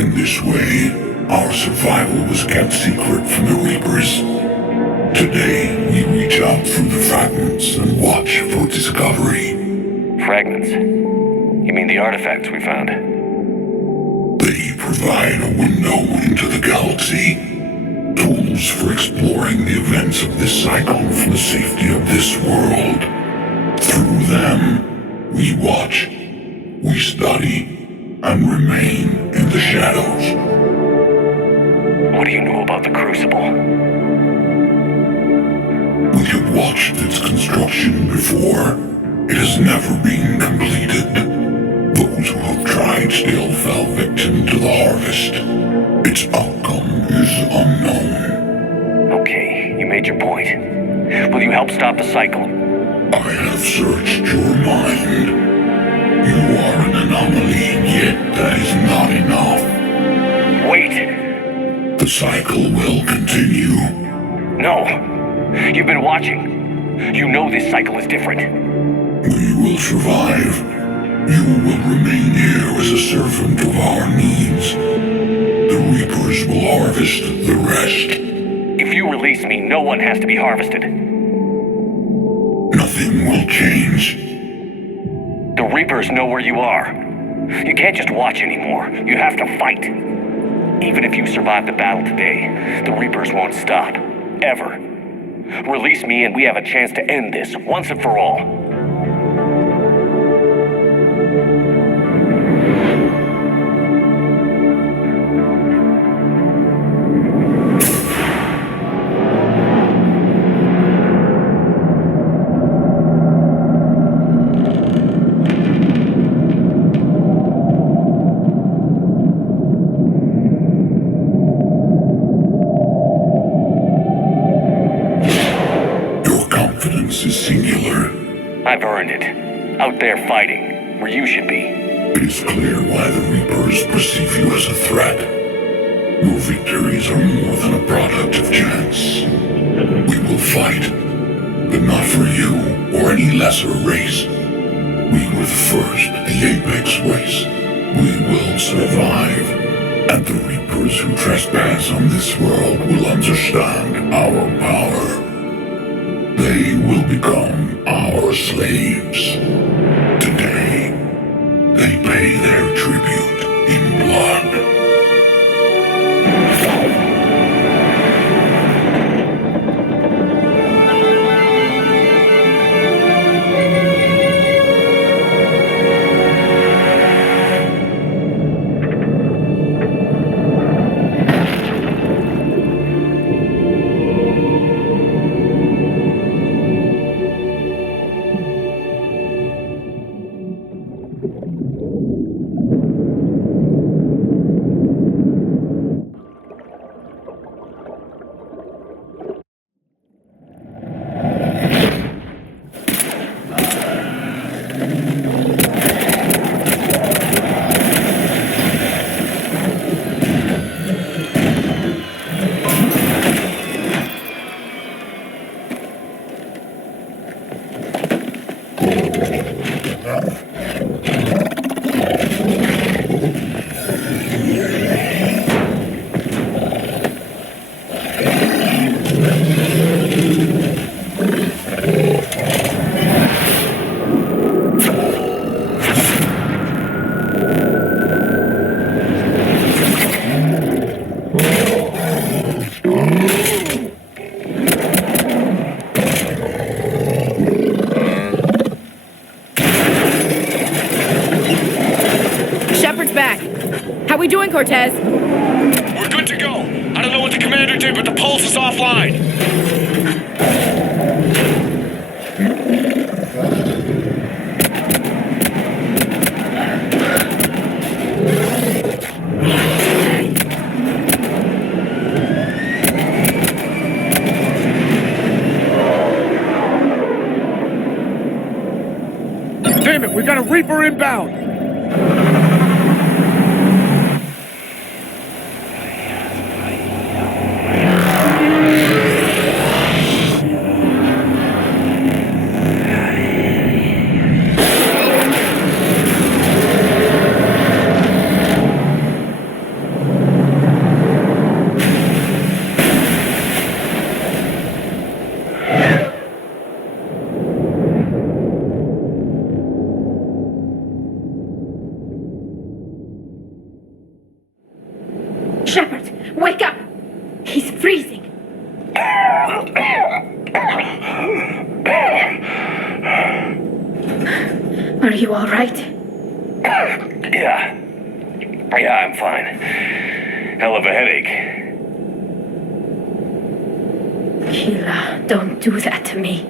In this way, our survival was kept secret from the Reapers. Today, we reach out through the fragments and watch for discovery. Fragments? You mean the artifacts we found? They provide a window into the galaxy. Tools for exploring the events of this cycle from the safety of this world. Through them, we watch, we study, and remain in the shadows. What do you know about the Crucible? We have watched its construction before. It has never been completed. The those who have tried still fell victim to the harvest. Its outcome is unknown. Okay, you made your point. Will you help stop the cycle? I have searched your mind. You are an anomaly, yet that is not enough. Wait! The cycle will continue. No! You've been watching. You know this cycle is different. We will survive. You will remain here as a servant of our needs. The Reapers will harvest the rest. If you release me, no one has to be harvested. Nothing will change. The Reapers know where you are. You can't just watch anymore. You have to fight. Even if you survive the battle today, the Reapers won't stop. Ever. Release me and we have a chance to end this, once and for all. Is singular. I've earned it. Out there fighting, where you should be. It is clear why the Reapers perceive you as a threat. Your victories are more than a product of chance. We will fight, but not for you or any lesser race. We were the first, the Apex race. We will survive, and the Reapers who trespass on this world will understand our power. They will become our slaves. Today, they pay their tribute in blood. Cortez. We're good to go. I don't know what the commander did, but the pulse is offline. Damn it, we got a Reaper inbound. Shepard, wake up! He's freezing. Are you all right? Yeah, I'm fine. Hell of a headache. Keela, don't do that to me.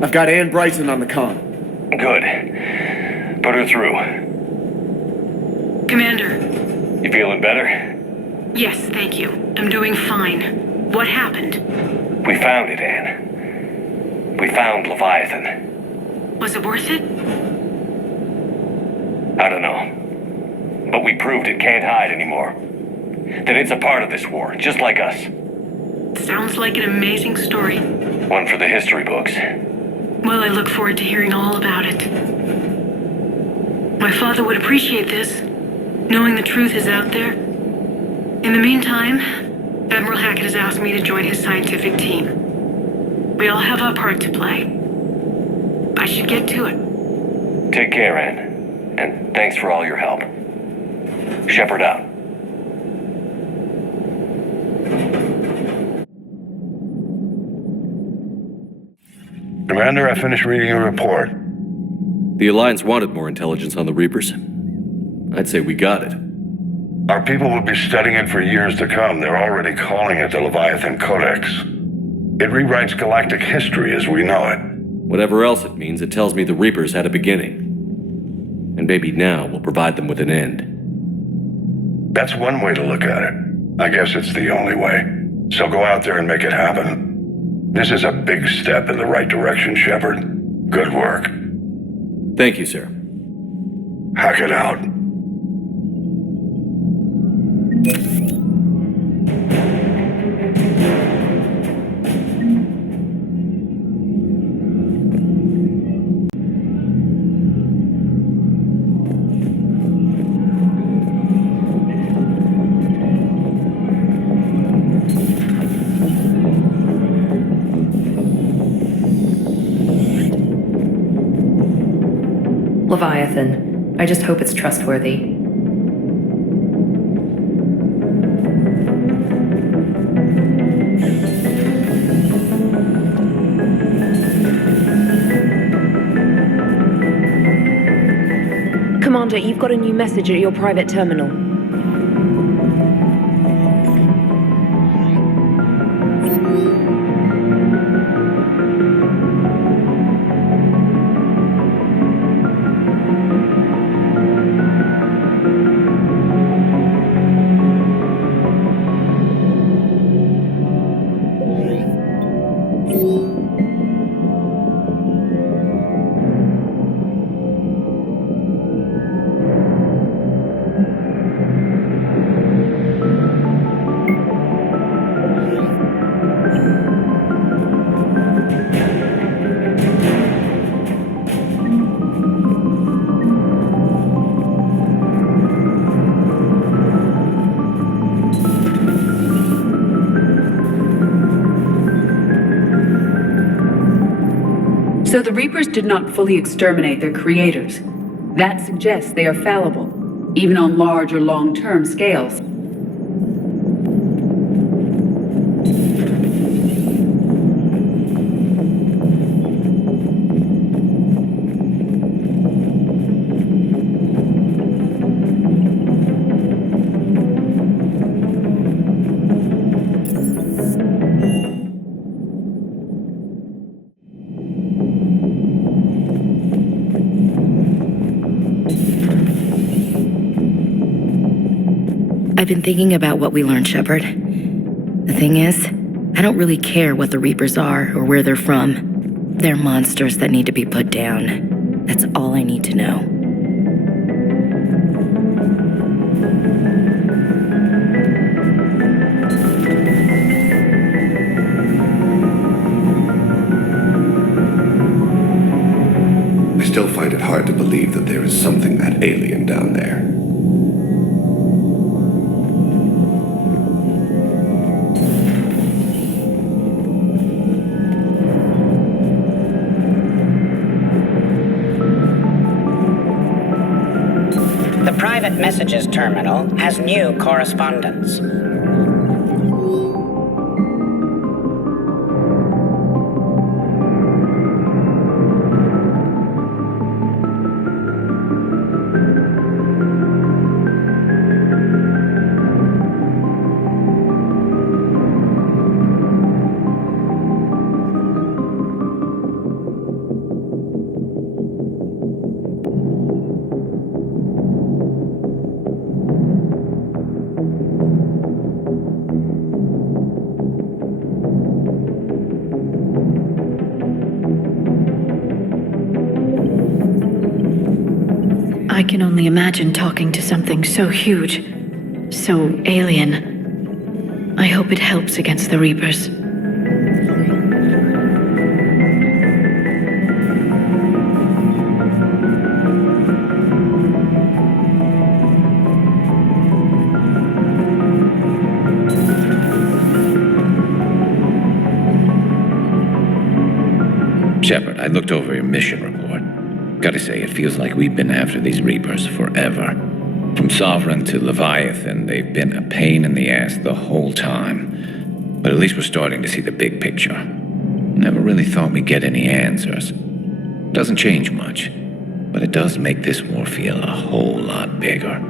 I've got Ann Bryson on the comm. Good. Put her through. Commander. You feeling better? Yes, thank you. I'm doing fine. What happened? We found it, Anne. We found Leviathan. Was it worth it? I don't know. But we proved it can't hide anymore. That it's a part of this war, just like us. Sounds like an amazing story. One for the history books. Well, I look forward to hearing all about it. My father would appreciate this, knowing the truth is out there. In the meantime, Admiral Hackett has asked me to join his scientific team. We all have our part to play. I should get to it. Take care, Anne. And thanks for all your help. Shepard out. Commander, I finished reading your report. The Alliance wanted more intelligence on the Reapers. I'd say we got it. Our people will be studying it for years to come. They're already calling it the Leviathan Codex. It rewrites galactic history as we know it. Whatever else it means, it tells me the Reapers had a beginning. And maybe now we'll provide them with an end. That's one way to look at it. I guess it's the only way. So go out there and make it happen. This is a big step in the right direction, Shepard. Good work. Thank you, sir. Hackett out. Leviathan. I just hope it's trustworthy. Commander, you've got a new message at your private terminal. So the Reapers did not fully exterminate their creators. That suggests they are fallible, even on large or long-term scales. I've been thinking about what we learned, Shepard. The thing is, I don't really care what the Reapers are or where they're from. They're monsters that need to be put down. That's all I need to know. I still find it hard to believe that there is something that alien down there. The private messages terminal has new correspondence. I can only imagine talking to something so huge, so alien. I hope it helps against the Reapers. Shepard, I looked over your mission report. Gotta say, it feels like we've been after these Reapers forever. From Sovereign to Leviathan, they've been a pain in the ass the whole time. But at least we're starting to see the big picture. Never really thought we'd get any answers. Doesn't change much, but it does make this war feel a whole lot bigger.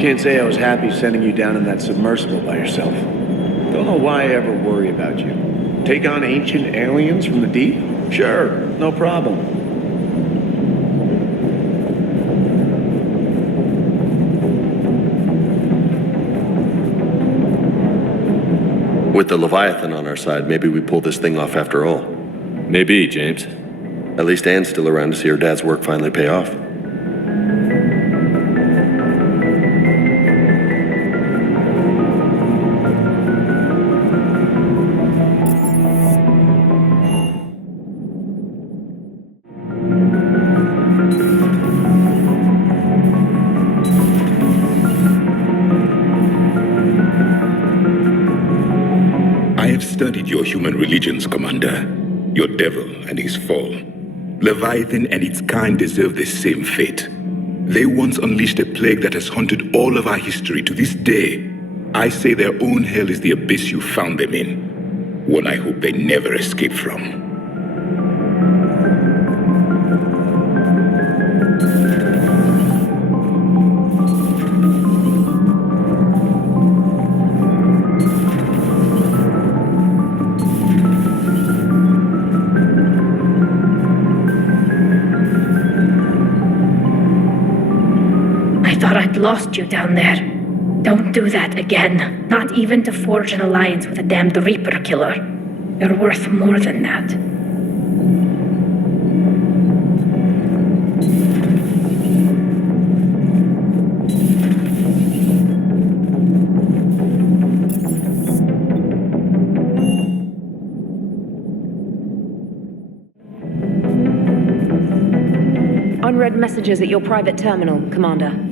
Can't say I was happy sending you down in that submersible by yourself. Don't know why I ever worry about you. Take on ancient aliens from the deep? Sure, no problem. With the Leviathan on our side, maybe we pull this thing off after all. Maybe, James. At least Anne's still around to see her dad's work finally pay off. Studied your human religions, Commander. Your devil and his fall. Leviathan and its kind deserve the same fate. They once unleashed a plague that has haunted all of our history to this day. I say their own hell is the abyss you found them in. One I hope they never escape from. I'd lost you down there. Don't do that again. Not even to forge an alliance with a damned Reaper killer. You're worth more than that. Unread messages at your private terminal, Commander.